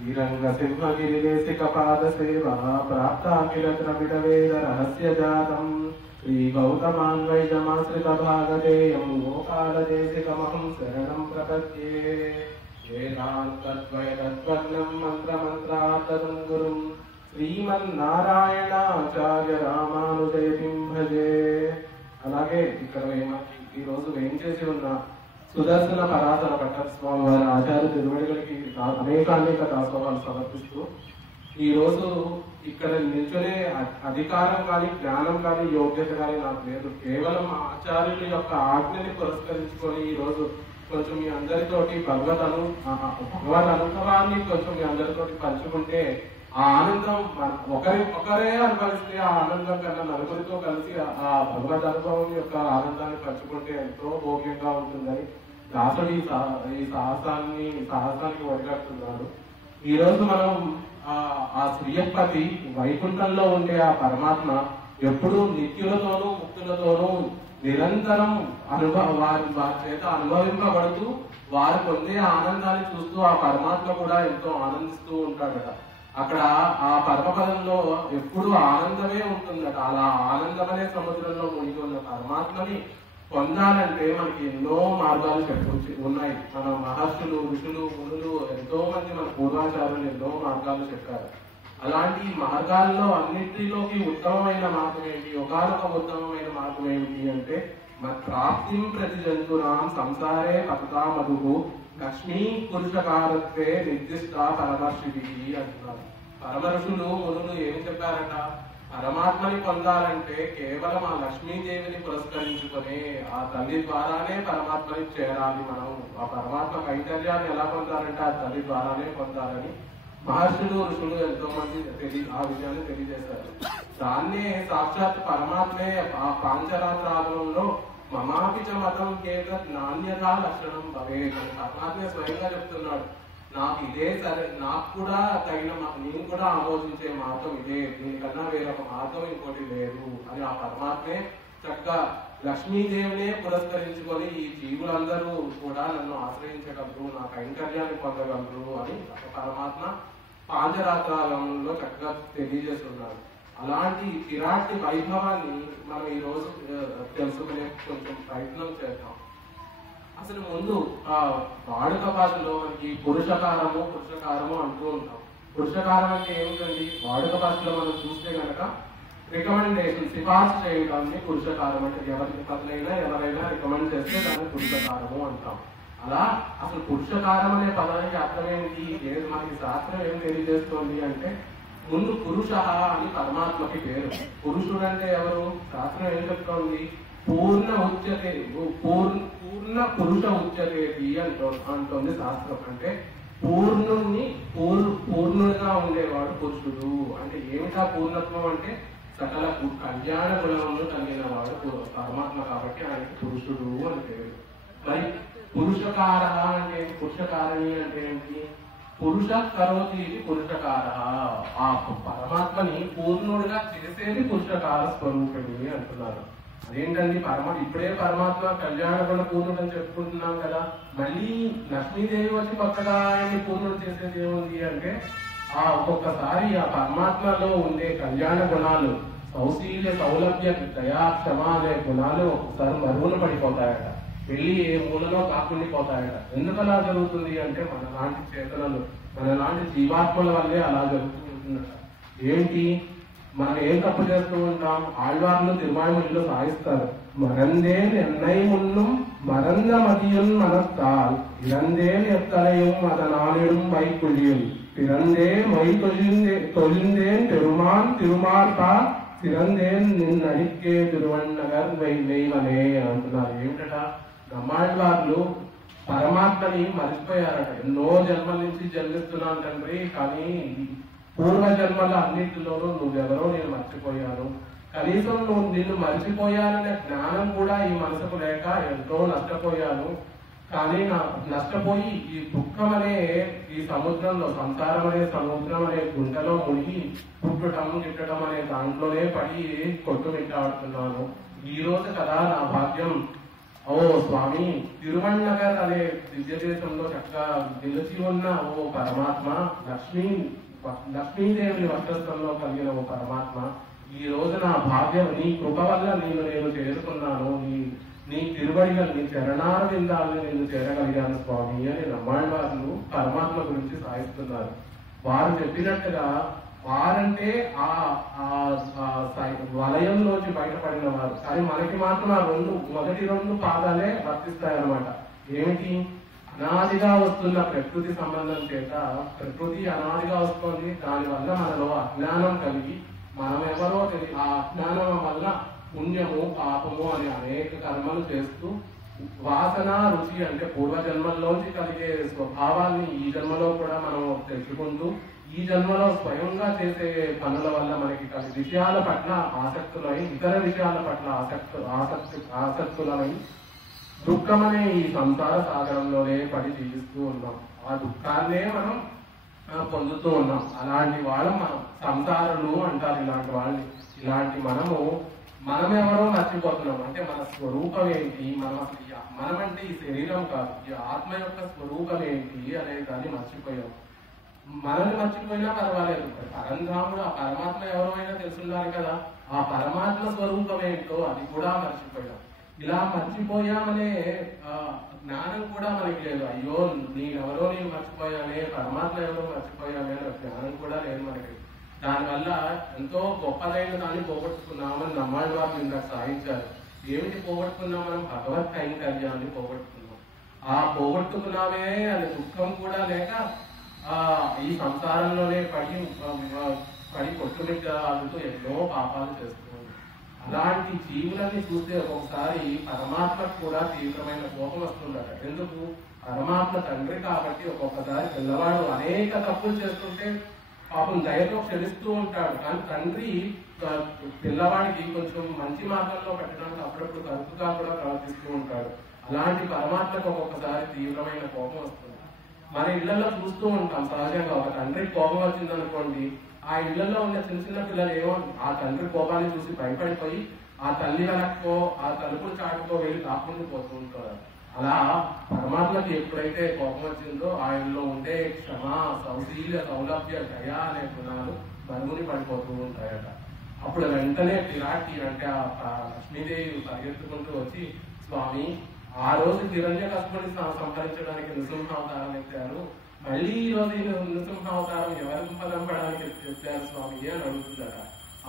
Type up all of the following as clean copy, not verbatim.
श्रीरङ्गसिंहगिरिदेशिकपादसेवा प्राप्ताखिलद्रविडवेदरहस्यजातम् श्रीगौतमान्वैजमाश्रितभागधेयं गोपालदेशिकमहं शरणं प्रपद्ये। वेदान्तद्वैतद्वर्णं मन्त्रमन्त्रार्थं गुरुं శ్రీమన్నారాయణాచార్య రామానుజయతిం భజే. అలాగే ఇక్కడ ఈ రోజు వేయించేసి ఉన్న సుదర్శన పరాశర పట్టణ స్వామి వారి ఆచార్య తిరువడిగలకి అనేక దాసోహాలు సమర్పిస్తూ ఈ రోజు ఇక్కడ నిల్చొనే అధికారం కానీ జ్ఞానం కానీ యోగ్యత కానీ నాకు లేదు. కేవలం ఆచార్యుల యొక్క ఆజ్ఞని పురస్కరించుకొని ఈ రోజు కొంచెం మీ అందరితోటి భగవద్ అనుభవాన్ని కొంచెం మీ అందరితోటి పంచుకుంటే ఆ ఆనందం ఒకరే అనుభవిస్తే ఆ ఆనందం కన్నా నలుగురితో కలిసి ఆ భగవద్ అనుభవం యొక్క ఆనందాన్ని పంచుకుంటే ఎంతో భోగ్యంగా ఉంటుందని దాసుడు ఈ సాహసానికి ఒడిగడుతున్నాడు. ఈ రోజు మనం ఆ శ్రీయపతి వైకుంఠంలో ఉండే ఆ పరమాత్మ ఎప్పుడూ నిత్యులతోనూ ముక్తులతోనూ నిరంతరం వారి చేత అనుభవింపబడుతూ వారు పొందే ఆనందాన్ని చూస్తూ ఆ పరమాత్మ కూడా ఎంతో ఆనందిస్తూ ఉంటాడట. అక్కడ ఆ పరమపదంలో ఎప్పుడు ఆనందమే ఉంటుందట. అలా ఆనందమనే సముద్రంలో మునిగి ఉన్న పరమాత్మని పొందాలంటే మనకి ఎన్నో మార్గాలు ఉన్నాయి. మన మహర్షులు, ఋషులు, మునులు ఎంతో మంది మన పూర్వాచారులు ఎన్నో మార్గాలు చెప్పారు. అలాంటి మార్గాల్లో అన్నింటిలోకి ఉత్తమమైన మార్గం ఏంటి, ఒకనొక ఉత్తమమైన మార్గం ఏమిటి అంటే ప్రాప్తిం ప్రతి జంతునాం సంసారే పతతా మధువు లక్ష్మీ పురుషకారత్వే నిర్దిష్ట పరమర్షివి అంటున్నారు. పరమర్షులు మునులు ఏమి చెప్పారట, పరమాత్మని పొందాలంటే కేవలం ఆ లక్ష్మీదేవిని పురస్కరించుకొని ఆ తల్లి ద్వారానే పరమాత్మని చేరాలి. మనం ఆ పరమాత్మ కైతర్యాన్ని ఎలా పొందాలంటే ఆ తల్లి ద్వారానే పొందాలని మహర్షులు, ఋషులు ఎంతో మంది ఆ విషయాన్ని తెలియజేశారు. దాన్నే సాక్షాత్ పరమాత్మే ఆ పాంచరాత్రాలలో మమాపిచ మతం కేత నాణ్యతా లక్షణం భవేత్ అని పరమాత్మే స్వయంగా చెప్తున్నాడు. నాకు ఇదే సరే, నాకు కూడా తగిన, నేను కూడా ఆలోచించే మార్గం ఇదే, దీనికన్నా వేరొక మార్గం ఇంకోటి లేదు అని ఆ పరమాత్మే చక్కగా లక్ష్మీదేవినే పురస్కరించుకొని ఈ జీవులందరూ కూడా నన్ను ఆశ్రయించగలరు, నా కైంకర్యాన్ని పొందగలరు అని పరమాత్మ పాంచరాత్రాలలో చక్కగా తెలియజేస్తున్నారు. అలాంటి విరాటి వైభవాన్ని మనం ఈ రోజు తెలుసుకునే కొంచెం ప్రయత్నం చేద్దాం. అసలు ముందు ఆ వాడుక భాషలో మనకి పురుషకారము అంటూ ఉంటాం. పురుషకారం అంటే ఏమిటండి? వాడుక భాషలో మనం చూస్తే కనుక రికమెండేషన్, సిఫార్సు చేయడాన్ని పురుషకారం అంటే ఎవరైనా రికమెండ్ చేస్తే దాన్ని పురుషకారము అంటాం. అలా అసలు పురుషకారం అనే పదానికి అర్థం ఏమిటి, మనకి శాస్త్రం ఏం తెలియజేస్తోంది అంటే ముందు పురుష అని పరమాత్మకి పేరు. పురుషుడు అంటే ఎవరు? శాస్త్రం ఏం చెప్తోంది? పూర్ణ పురుష ఉచ్యతేది అంటోంది శాస్త్రం. అంటే పూర్ణుడిగా ఉండేవాడు పురుషుడు. అంటే ఏమిటా పూర్ణత్వం అంటే సకల కళ్యాణ గుణములు కలిగిన వాడు పరమాత్మ, కాబట్టి ఆయనకి పురుషుడు అని పేరు. మరి పురుషకార అంటే పురుషకారణి అంటే ఏంటి? పురుష కరోతి ఇది పురుషకార. ఆ పరమాత్మని పూర్ణుడిగా చేసేది పురుషకార స్వరూపుడి అంటున్నారు. అదేంటండి ఇప్పుడే పరమాత్మ కళ్యాణ గుణ పూర్ణుడు అని చెప్పుకుంటున్నాం కదా, మళ్ళీ లక్ష్మీదేవి వచ్చి కొత్తగా ఆయన్ని పూర్ణుడు చేసేది ఏముంది అంటే ఆ ఒక్కొక్కసారి ఆ పరమాత్మలో ఉండే కళ్యాణ గుణాలు, సౌశీల్య, సౌలభ్య, దయా, క్షమ అనే గుణాలు ఒకసారి మరుగున పడిపోతాయట, వెళ్ళి ఏ మూలలో కాకుండిపోతాయట. ఎందుకు అలా జరుగుతుంది అంటే మన లాంటి చేతనలు, మన లాంటి జీవాత్మల వల్లే అలా జరుగుతూ ఉంటుందట. ఏంటి, మనం ఏం తప్పు చేస్తూ ఉంటాం? ఆళ్వార్లు తిరుమాయిలో సాగిస్తారు, మరందేన్ ఎన్నై మున్నుం మరంద మదియున్ మనస్తాల్ ఇరందేన్ ఎత్తలయం అతనాలిడం వైకుల్యం తిరందే మై తొలిందేన్ పెరుమాన్ తిరుమార్పా తిరందేన్ నిన్నడిక్కే తిరువన్నగర్ వెయ్యవనే అంటున్నారు. ఏమిటట, బ్రహ్మాండాలు పరమాత్మని మర్చిపోయారట. ఎన్నో జన్మల నుంచి జన్మిస్తున్నాను తండ్రి, కానీ పూర్వ జన్మల అన్నింటిలోనూ నువ్వెవరో నేను మర్చిపోయాను, కనీసం నిన్ను మర్చిపోయాననే జ్ఞానం కూడా ఈ మనసుకు లేక ఎంతో నష్టపోయాను. కానీ నష్టపోయి ఈ దుఃఖం అనే ఈ సముద్రంలో, సంసారం అనే సముద్రం అనే గుంటలో మునిగి పుట్టడం గిట్టడం అనే దాంట్లోనే పడి కొట్టుమిట్టాడుతున్నాను. ఈ రోజు కదా నా భాగ్యం ఓ స్వామి, తిరువణ్ణగర్ అనే దివ్య దేశంలో చక్కగా నిలిచి ఉన్న ఓ పరమాత్మ, లక్ష్మీదేవిని వక్షస్థంలో కలిగిన ఓ పరమాత్మ, ఈ రోజు నా భాగ్యం నీ కృప వల్ల నేను చేరుకున్నాను, నీ తిరువడిగలు, నీ చరణార విందాలని నేను చేరగలిగాను స్వామి అని నమ్మాళ్ళవారు పరమాత్మ గురించి సాయిస్తున్నారు. వారు చెప్పినట్టుగా వారంటే ఆ వలయంలోంచి బయటపడిన వారు. కానీ మనకి మాత్రం ఆ మొదటి రెండు పాదాలే వర్తిస్తాయన్నమాట. ఏమిటి? అనాదిగా వస్తున్న ప్రకృతి సంబంధం చేత, ప్రకృతి అనాదిగా వస్తుంది, దానివల్ల మనలో అజ్ఞానం కలిగి మనం ఎవరో తెలియదు, ఆ అజ్ఞానం వల్ల పుణ్యము పాపము అనే అనేక కర్మలు చేస్తూ వాసన రుచి అంటే పూర్వజన్మల్లోంచి కలిగే స్వభావాన్ని ఈ జన్మలో కూడా మనం తెలుసుకుంటూ, ఈ జన్మలో స్వయంగా చేసే పనుల వల్ల మనకి విషయాల పట్ల ఆసక్తులై, ఇతర విషయాల పట్ల ఆసక్తులై దుఃఖమనే ఈ సంసార సాగరంలోనే పడి జీవిస్తూ ఉన్నాం. ఆ దుఃఖాన్నే మనం పొందుతూ ఉన్నాం. అలాంటి వాళ్ళం మనం సంసారులు అంటారు ఇలాంటి వాళ్ళని. ఇలాంటి మనమెవరో మర్చిపోతున్నాం. అంటే మన స్వరూపం ఏంటి, మనమంటే ఈ శరీరం కాదు, ఈ ఆత్మ యొక్క స్వరూపం ఏంటి అనేది దాన్ని మర్చిపోయాం. మనల్ని మర్చిపోయినా పర్వాలేదు, పరంధాముడు ఆ పరమాత్మ ఎవరో అయినా తెలుసున్నారు కదా, ఆ పరమాత్మ స్వరూపం ఏంటో అది కూడా మర్చిపోయాం. ఇలా మర్చిపోయామనే జ్ఞానం కూడా మనకి లేదు. అయ్యో నేనెవరో నేను మర్చిపోయానే, పరమాత్మ ఎవరో మర్చిపోయానే అనే జ్ఞానం కూడా లేదు మనకి. దానివల్ల ఎంతో గొప్పదైన దాన్ని పోగొట్టుకున్నామని నమ్మాళ్ళ వారు ఇందాక సాధించారు. ఏమిటి పోగొట్టుకున్నాం? మనం భగవత్ కైంకర్యాన్ని పోగొట్టుకున్నాం. ఆ పోగొట్టుకున్నామే అది దుఃఖం కూడా లేక ఈ సంసారంలోనే పడి కొట్టుమిట్టాడుతూ ఎన్నో పాపాలు చేస్తున్నాం. అలాంటి జీవులని చూస్తే ఒక్కొక్కసారి పరమాత్మకు కూడా తీవ్రమైన కోపం వస్తుందట. ఎందుకు? పరమాత్మ తండ్రి కాబట్టి ఒక్కొక్కసారి పిల్లవాడు అనేక తప్పులు చేస్తుంటే పాపం దయతో క్షమిస్తూ ఉంటాడు. కానీ తండ్రి పిల్లవాడికి కొంచెం మంచి మార్గంలో పెట్టడానికి అప్పుడప్పుడు కరుపుగా కూడా ప్రవర్తిస్తూ ఉంటాడు. అలాంటి పరమాత్మకు ఒక్కొక్కసారి తీవ్రమైన కోపం వస్తుంది. మన ఇళ్లలో చూస్తూ ఉంటాం సహజంగా, ఒక తండ్రికి కోపం వచ్చిందనుకోండి, ఆ ఇళ్లలో ఉన్న చిన్న చిన్న పిల్లలు ఏమో ఆ తండ్రి కోపాన్ని చూసి భయపడిపోయి ఆ తల్లి వెనక్కో ఆ తలుపులు చాటుకో వెళ్ళి కాకుండా పోతూ ఉంటారు. అలా పరమాత్మకి ఎప్పుడైతే కోపం వచ్చిందో ఆయనలో ఉండే క్షమ, సౌశీల్య, సౌలభ్య, దయ అనే గుణాలు మరుగుని పడిపోతూ ఉంటాయట. అప్పుడు వెంటనే పిరాటి అంటే ఆ లక్ష్మీదేవి పరిగెత్తుకుంటూ వచ్చి, స్వామి ఆ రోజు హిరణ్యకశిపుని సంహరించడానికి నృసింహావతారం ఎత్తారు, మళ్ళీ ఈ రోజు ఈ నృసింహావతారం ఎవరికి పదంపడానికి చెప్పారు స్వామి అని అడుగుతుందట.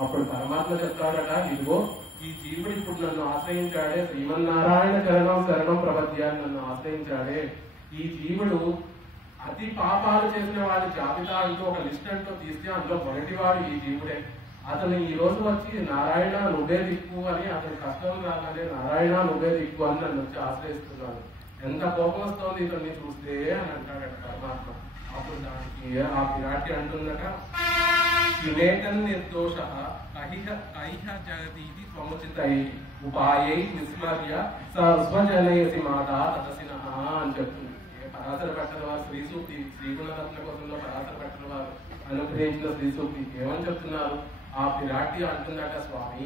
అప్పుడు పరమాత్మ చెప్తాడట, ఇదిగో ఈ జీవుడు ఇప్పుడు నన్ను ఆశ్రయించాడే, శ్రీమన్నారాయణ శరణం ప్రపద్య అని నన్ను ఆశ్రయించాడే, ఈ జీవుడు అతి పాపాలు చేసిన వాడి జాబితా అంటూ ఒక లిస్ట్ అంటూ తీస్తే అందులో మొదటివాడు ఈ జీవుడే. అతను ఈ రోజు వచ్చి నారాయణ నువ్వే దిక్కు అని, అతని కష్టం రాగానే నారాయణ నువ్వే దిక్కు అని నన్ను వచ్చి ఆశ్రయిస్తున్నాడు. ఎంత కోపం వస్తోంది ఇతన్ని చూస్తే అని అంటాడట పరమాత్మ. అప్పుడు దానికి ఆ పిరాటి అంటుందట, వివేకం నిర్దోష కైహ జగతి స్వముచితై ఉపాయై విస్మర్య స్వజనయసి మాత తదసిన అని చెప్తుంది. పరాశర పట్టణ వారు శ్రీ సూక్తి, శ్రీగుణరత్న కోసంలో పరాశర పట్టణ వారు అనుగ్రహించిన శ్రీ సూక్తి ఏమని చెప్తున్నారు? ఆ పిరాటి అంటుందట, స్వామి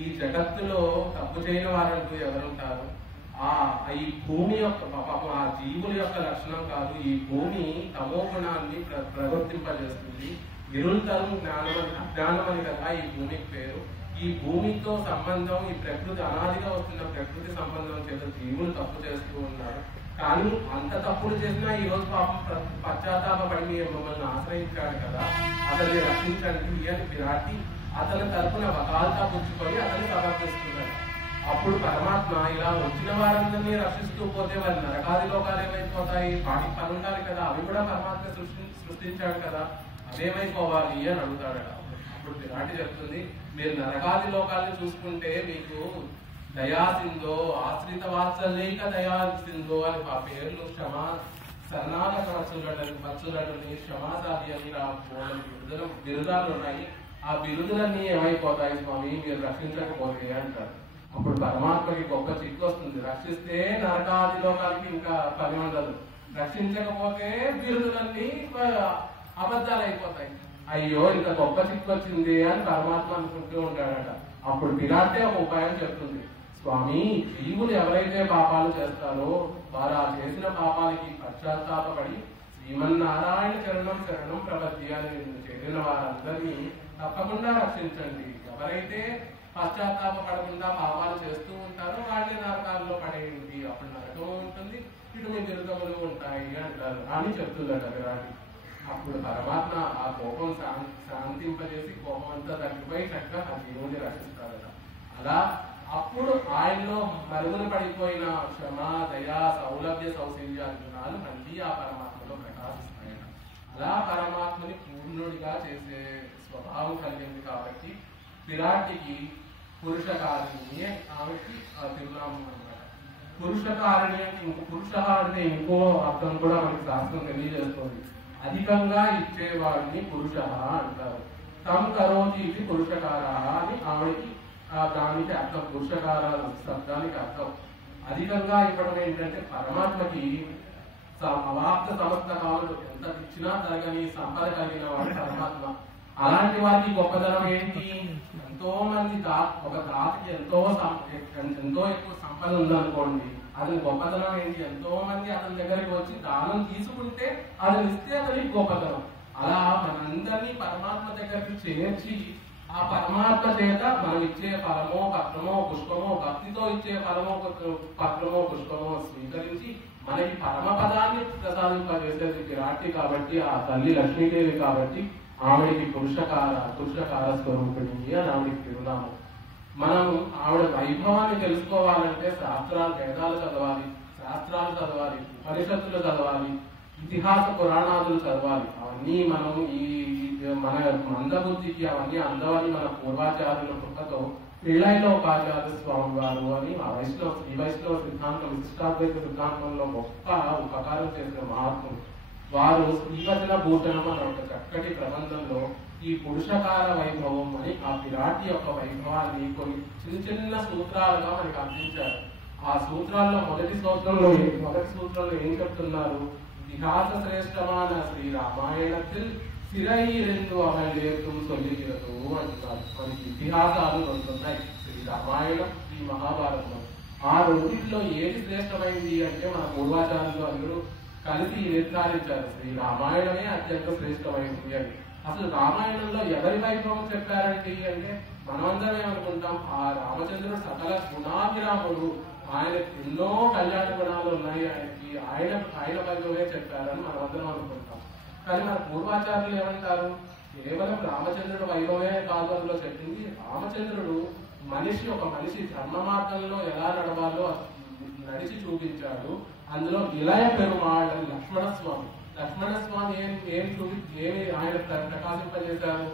ఈ జగత్తులో తప్పు చేయని వారంటూ ఎవరుంటారు? ఈ భూమి యొక్క పాపం ఆ జీవుల యొక్క లక్షణం కాదు, ఈ భూమి తమో గుణాన్ని ప్రవర్తింపజేస్తుంది. నిరుల్తరం అజ్ఞానం అని కదా ఈ భూమికి పేరు. ఈ భూమితో సంబంధం, ఈ ప్రకృతి అనాదిగా వస్తున్న ప్రకృతి సంబంధం చేత జీవులు తప్పు చేస్తూ ఉన్నారు. కానీ అంత తప్పులు చేసినా ఈ రోజు పాపం పశ్చాత్తాపడి మీరు మమ్మల్ని ఆశ్రయించాడు కదా, అతన్ని రక్షించండి అని పిరాటి అతని తరపున వకాల్తా పుచ్చుకొని అతన్ని సమర్పిస్తున్నాడు. అప్పుడు పరమాత్మ ఇలా వచ్చిన వారందరినీ రక్షిస్తూ పోతే వారి నరకాది లోకాలు ఏమైపోతాయి? వాటికి పని ఉండాలి కదా, అవి కూడా పరమాత్మ సృష్టించాడు కదా, అవేమైపోవాలి అని అడుగుతాడట. అప్పుడు పిరాటి చెప్తుంది, మీరు నరకాది లోకాలను చూసుకుంటే మీకు దయాసిందో, ఆశ్రిత వాత్సల్యక దయాసిందో అని ఆ పేర్లు క్షమా శరణాగత వచ్చులని క్షమాసాది అని బిరుదాలు ఉన్నాయి. ఆ బిరుదులన్నీ ఏమైపోతాయి స్వామి మీరు రక్షించకపోతే అంటారు. అప్పుడు పరమాత్మకి గొప్ప చిక్కు వస్తుంది, రక్షిస్తే నరకాది లోకాలకి ఇంకా పని ఉండదు, రక్షించకపోతే బిరుదులన్నీ అబద్ధాలు అయిపోతాయి. అయ్యో ఇంత గొప్ప చిక్కు వచ్చింది అని పరమాత్మ అనుకుంటూ ఉంటాడట. అప్పుడు పిరాటే ఒక ఉపాయం చెప్తుంది, స్వామి, జీవులు ఎవరైతే పాపాలు చేస్తారో వారు ఆ చేసిన పాపాలకి పశ్చాత్తాపడి శ్రీమన్నారాయణ చరణం శరణం ప్రపత్తి అని చేరిన వారందరినీ తప్పకుండా రక్షించండి. ఎవరైతే పశ్చాత్తాపడకుండా పాపాలు చేస్తూ ఉంటారో వాళ్ళని నరకాల్లో పడేయండి, అప్పుడు నరకం ఉంటుంది, ఇటు మీ దుర్గములు ఉంటాయి అంటారు అని చెప్తుందట విరాటి. అప్పుడు పరమాత్మ ఆ కోపం శాంతింపజేసి కోపం అంతా తగ్గిపోయి చక్కగా ఆ జీవుని రక్షిస్తారట. అలా అప్పుడు ఆయనలో మరుగున పడిపోయిన క్షమ, దయ, సౌలభ్య, సౌశల్యాలు గుణాలు మళ్ళీ ఆ పరమాత్మలో ప్రకాశిస్తాయట. అలా పరమాత్మని పూర్ణుడిగా చేసే స్వభావం కలిగింది కాబట్టి విరాటికి పురుషకారిణి ఆమెకి ఆ తిరునామం అనమాట. పురుష ఇంకో అర్థం కూడా మనకి శాస్త్రం తెలియజేస్తుంది. అధికంగా ఇచ్చేవాడిని పురుష అంటారు. తమ్ కరోతి ఇది పురుషకార అని ఆవిడకి దానికి అర్థం. పురుషకార శబ్దానికి అర్థం అధికంగా ఇవ్వడం ఏంటంటే పరమాత్మకి అవాప్త సమస్త కావులు ఎంత ఇచ్చినా తరగని సంపద కలిగిన వాడు పరమాత్మ. అలాంటి వారికి గొప్పదనం ఏంటి? ఎంతో మంది ఒక దాతకి ఎంతో ఎక్కువ సంపద ఉందనుకోండి, అది గొప్పతనం ఏంటి? ఎంతో మంది అతని దగ్గరికి వచ్చి దానం తీసుకుంటే అది ఇస్తే అతనికి గొప్పతనం. అలా మనందరినీ పరమాత్మ దగ్గరికి చేర్చి ఆ పరమాత్మ చేత మనం ఇచ్చే ఫలమో పత్రమో పుష్పమో, భక్తితో ఇచ్చే ఫలమో పత్రమో పుష్పమో స్వీకరించి మనకి పరమపదాన్ని ప్రసాదింపజేసేది విరాటి కాబట్టి, ఆ తల్లి లక్ష్మీదేవి కాబట్టి ఆవిడికి పురుషకార స్వరూపిణి అని ఆవిడికి తిరునామం. మనం ఆవిడ వైభవాన్ని తెలుసుకోవాలంటే వేదాలు చదవాలి, శాస్త్రాలు చదవాలి, ఉపనిషత్తులు చదవాలి, ఇతిహాస పురాణాదులు చదవాలి. అవన్నీ మనం మన మందబుద్ధికి అవన్నీ అందవని మన పూర్వాచార్యుల కృపతో శ్రీలైలోపాచార్య స్వామి వారు అని శ్రీ వైష్ణవ సిద్ధాంతం, విశిష్టాద్వైత సిద్ధాంతంలో గొప్ప ఉపకారం చేసిన మహాత్ములు వారు శ్రీవచన భూషణం అనే ఒక చక్కటి ప్రబంధంలో ఈ పురుషకార వైభవం అని ఆ విరాటి యొక్క వైభవాన్ని కొన్ని చిన్న సూత్రాలుగా మనకి అందించారు. ఆ సూత్రాల్లో మొదటి సూత్రంలో ఏం చెప్తున్నారు? ఇతిహాస శ్రేష్టమాన శ్రీ రామాయణத்தில் సిరై రెండు అమలేతం సొల్లిగిరదు అంటున్నారు. మనకి ఇతిహాసాలు వస్తున్నాయి, శ్రీ రామాయణం, శ్రీ మహాభారతం. ఆ రెండింటిలో ఏది శ్రేష్టమైంది అంటే మన పూర్వాచార్యులు అందరూ కలిసి నిర్ధారించారు శ్రీ రామాయణమే అత్యంత శ్రేష్టమైంది అని. అసలు రామాయణంలో ఎవరి వైభవం చెప్పారండి అంటే మనమందరం ఏమనుకుంటాం, ఆ రామచంద్రుడు సకల గుణాభిరాముడు, ఆయన ఎన్నో కళ్యాణ గుణాలు ఉన్నాయి ఆయనకి, ఆయన వైభవమే చెప్పారని మనమందరం అనుకుంటాం. కానీ మన పూర్వాచార్యులు ఏమంటారు? కేవలం రామచంద్రుడు వైభవమే కాదు అందులో చెప్పింది. రామచంద్రుడు ఒక మనిషి ధర్మ మార్గంలో ఎలా నడవాలో నడిచి చూపించాడు. అందులో ఇలయ పెరుమాళ్ అని లక్ష్మణస్వామి ఏమి ఆయన ప్రకాశింపజేశారు?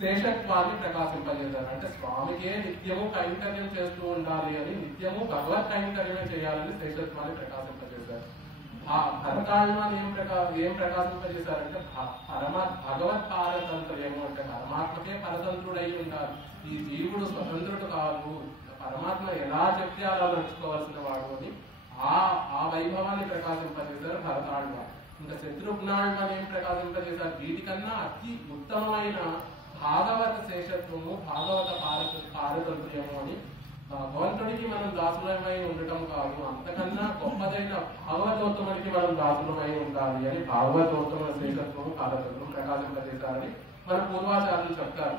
శేషత్వాన్ని ప్రకాశింపజేశారు. అంటే స్వామికే నిత్యము కైంకర్యం చేస్తూ ఉండాలి అని, నిత్యము భగవత్ కైంకర్యమే చేయాలని శేషత్వాన్ని ప్రకాశింపజేశారు. ఆ భరతాళాన్ని ఏం ప్రకాశింపజేశారంటే భగవత్ పారతంత్రము, అంటే పరమాత్మకే పరతంత్రుడై ఉండాలి. ఈ జీవుడు స్వతంత్రుడు కాదు, పరమాత్మ ఎలా చెప్తే అలా నడుచుకోవాల్సిన వాడు అని ఆ వైభవాన్ని ప్రకాశింపజేశారు భరతాళ. ఇంకా శత్రుఘ్నాళ్ ఏం ప్రకాశింపజేశారు? వీటికన్నా అతి ఉత్తమమైన భాగవత శేషత్వము, భాగవత పారతంత్ర్యము అని. భగవంతుడికి మనం దాసులమై ఉండటం కాదు, అంతకన్నా గొప్పదైన భాగవతోత్తముడికి మనం దాసులమై ఉండాలి అని భాగవతోత్తమ శేషత్వము, పారతంత్రం ప్రకాశింపజేశారని మన పూర్వాచార్యులు చెప్తారు.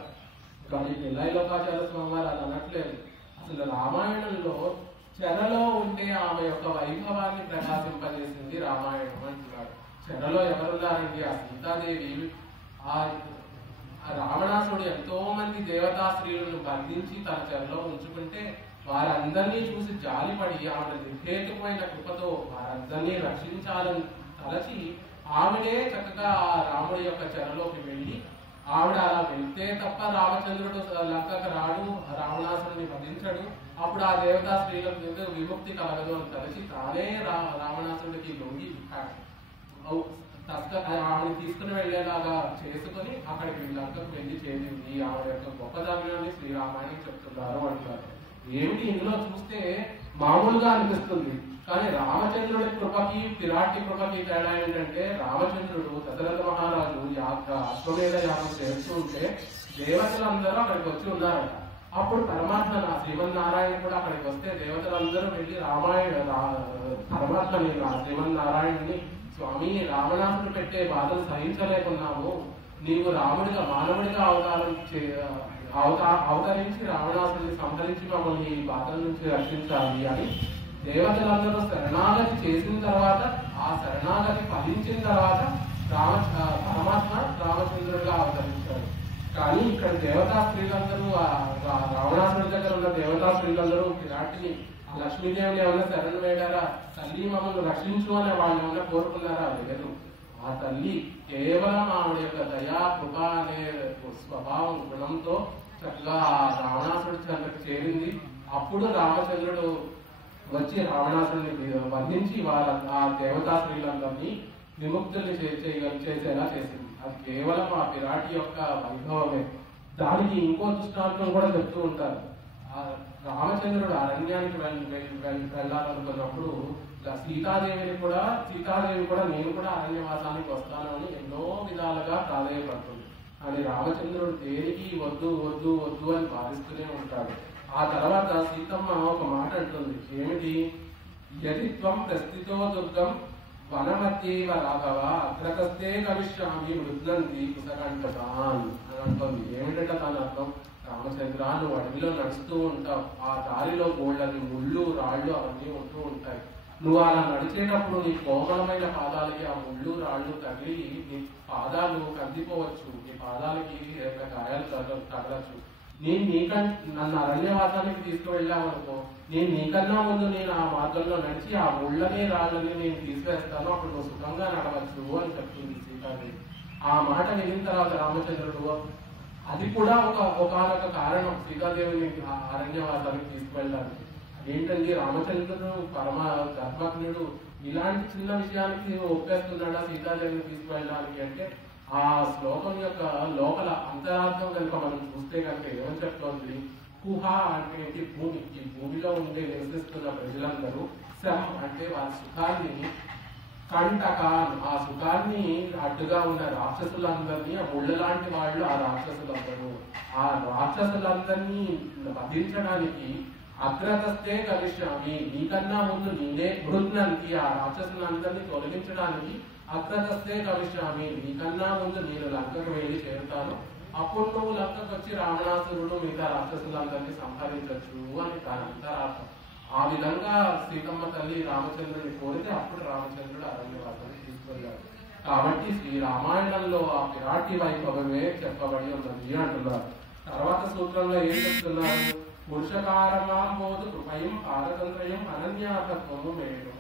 కానీ పిల్లైలోకాచార్య స్వామి వారు అది అనట్లేదు. అసలు రామాయణంలో చెరలో ఉంటే ఆమె యొక్క వైభవాన్ని ప్రకాశింపజేసింది రామాయణం అంటున్నాడు. చెరలో ఎవరున్నారండి? ఆ సీతాదేవి, ఆ రావణాసుడు ఎంతో మంది దేవతా స్త్రీలను బంధించి తన చెరలో ఉంచుకుంటే వారందరినీ చూసి జాలిపడి ఆవిడ నిర్హేతుకమైన కృపతో వారందరినీ రక్షించాలని తలచి ఆవిడే చక్కగా ఆ రాముడి యొక్క చెరలోకి వెళ్ళి, ఆవిడ అలా వెళ్తే తప్ప రామచంద్రుడు లంకకు రాడు, రావణాసుడిని వధించడు, అప్పుడు ఆ దేవతా స్త్రీలకు విముక్తి కలగదు అని తలచి తానే రావణాసుడికి లొంగి ఆవిడని తీసుకుని వెళ్లేలాగా చేసుకుని అక్కడికి లంకకు వెళ్ళి చేసింది. ఆవిడ యొక్క గొప్పదనాన్ని శ్రీరామాయణం చెప్తున్నారు అంటారు. ఏమిటి ఇందులో చూస్తే మామూలుగా అనిపిస్తుంది, కానీ రామచంద్రుడి కృపకి విరాటి కృపకి తేడా ఏంటంటే, రామచంద్రుడు దశరథ మహారాజు అశ్వమేధ యాగం చేస్తూ ఉంటే దేవతలందరూ అక్కడికి వచ్చి ఉన్నారట. అప్పుడు పరమాత్మ శ్రీమన్నారాయణ కూడా అక్కడికి వస్తే దేవతలందరూ వెళ్ళి పరమాత్మని శ్రీమన్నారాయణుని, స్వామి రావణాసుడు పెట్టే బాధలు సహించలేకున్నాము, నీవు రాముడిగా మానవుడిగా అవతరించి రావణాసుడిని సంహరించి మమ్మల్ని ఈ బాధల నుంచి రక్షించాలి అని దేవతలందరూ శరణాగతి చేసిన తర్వాత, ఆ శరణాగతి ఫలించిన తర్వాత పరమాత్మ రామచంద్రుడిగా అవతరించాడు. కానీ ఇక్కడ దేవతా స్త్రీలందరూ రావణాసుడి దగ్గర ఉన్న దేవతా స్త్రీలందరూ విరాటిని లక్ష్మీదేవిని ఏమన్నా శరణు వేడారా, తల్లి మమ్మల్ని రక్షించు అని వాళ్ళు ఏమన్నా కోరుకున్నారా? లేదు. ఆ తల్లి కేవలం ఆవిడ యొక్క దయా కృప అనే స్వభావం గుణంతో చక్కగా రావణాసుడి చెంతకు చేరింది. అప్పుడు రామచంద్రుడు వచ్చి రావణాసుడిని బంధించి ఆ దేవతా స్త్రీలందరినీ విముక్తుల్ని చేసేలా చేసింది. అది కేవలం ఆ విరాటి యొక్క వైభవమే. దానికి ఇంకో దృష్టాంతం కూడా చెప్తూ ఉంటారు. రామచంద్రుడు అరణ్యానికి వెళ్ళాలనుకున్నప్పుడు సీతాదేవి కూడా నేను కూడా అరణ్యవాసానికి వస్తాను అని ఎన్నో విధాలుగా ప్రాధాన్యపడుతుంది. అని రామచంద్రుడు దేనికి వద్దు వద్దు వద్దు అని భావిస్తూనే ఉంటాడు. ఆ తర్వాత సీతమ్మ ఒక మాట అంటుంది, ఏమిటి? యదిత్వం ప్రస్థితో దుర్గం వనమధ్యేవ రాఘవ అగ్రతస్తే కవిష్యామి వృద్ధంతి కుసకంఠాన్ అని అంటుంది. ఏమిటంటే దాని అర్థం, రామచంద్ర నువ్వు అడవిలో నడుస్తూ ఉంటావు, ఆ దారిలో గోళ్ళని ముళ్ళు రాళ్ళు అవన్నీ ఉంటూ ఉంటాయి. నువ్వు అలా నడిచేటప్పుడు నీ కోమలమైన పాదాలకి ఆ ముళ్ళు రాళ్ళు తగిలి నీ పాదాలు కందిపోవచ్చు, నీ పాదాలకి గాయాలు తగలచ్చు. నన్ను అరణ్యవాసానికి తీసుకువెళ్ళావనుకో, నేను నీకన్నా ముందు నేను ఆ మార్గంలో నడిచి ఆ ముళ్ళని రాళ్ళని నేను తీసివేస్తాను, అప్పుడు నువ్వు సుఖంగా నడవచ్చు అని చెప్తుంది సీతాదేవి. ఆ మాట వినిన తర్వాత రామచంద్రుడు అది కూడా ఒకనొక కారణం సీతాదేవిని అరణ్యవాసానికి తీసుకువెళ్ళడానికి. ఏంటంటే రామచంద్రుడు పరమ ధర్మజ్ఞుడు, ఇలాంటి చిన్న విషయానికి ఒప్పేస్తున్నాడా సీతాదేవిని తీసుకువెళ్ళడానికి అంటే ఆ శ్లోకం యొక్క లోపల అంతరార్థం కనుక మనం చూస్తే కనుక ఏమని చెప్తోంది? కుహ అంటే ఏంటి? భూమి. ఈ భూమిలో ఉండే నివసిస్తున్న ప్రజలందరూ శం అంటే వారి సుఖాన్ని, కంటకాన్ ఆ సుఖాన్ని అడ్డుగా ఉన్న రాక్షసులందరినీ, ఆ ముళ్ళ లాంటి వాళ్ళు ఆ రాక్షసులందరూ, ఆ రాక్షసులందరినీ వధించడానికి అగ్రతస్తే కవిష్యామి నీకన్నా ముందు నేనే మృద్నంతి ఆ రాక్షసులందరినీ తొలగించడానికి అగ్రతస్తే కవిష్యామి నీకన్నా ముందు నేను లంకకు వెళ్ళి చేరుతాను, అప్పుడు నువ్వు లంకకు వచ్చి రావణాసురుడు మిగతా రాక్షసులందరినీ సంహరించచ్చు అని దాని అంతరార్థం. ఆ విధంగా సీతమ్మ తల్లి రామచంద్రుడిని కోరితే అప్పుడు రామచంద్రుడు అరణ్యవాసానికి తీసుకెళ్ళాడు. కాబట్టి శ్రీ రామాయణంలో ఆ విరాటి వైభవమే చెప్పబడి ఉన్నది అంటున్నారు. తర్వాత సూత్రంలో ఏం చెప్తున్నారు? పురుషకారమామోదు కృపయం పారతంత్రయం అనన్యాతత్వము మేడం.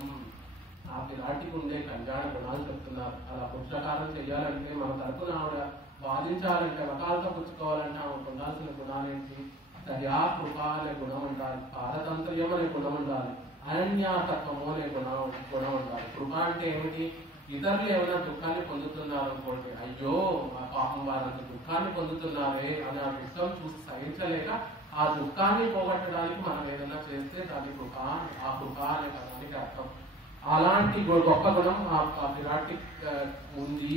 ఆ విరాటికి ఉండే కళ్యాణ గుణాలు చెప్తున్నారు. అలా పురుషకారం చెయ్యాలంటే మన తరపున ఆవిడ వాదించాలంటే వకాలతో పుచ్చుకోవాలంటే ఆమెకు ఉండాల్సిన గుణాలేంటి? దయా కృప అనే గుణం ఉండాలి, పారతంత్ర్యం అనే గుణం ఉండాలి, అనన్యాతత్వము అనే గుణం ఉండాలి. కృప అంటే ఏమిటి? ఇతరులు ఏమైనా దుఃఖాన్ని పొందుతున్నారు అనుకోండి, అయ్యో ఆ పాపం వారంత దుఃఖాన్ని పొందుతున్నారే అని ఆ దుఃఖం చూసి సహించలేక ఆ దుఃఖాన్ని పోగొట్టడానికి మనం ఏదైనా చేస్తే దాని కృప, ఆ కృప అనే పదానికి అర్థం. అలాంటి గొప్ప గుణం ఆ విరాటి ఉంది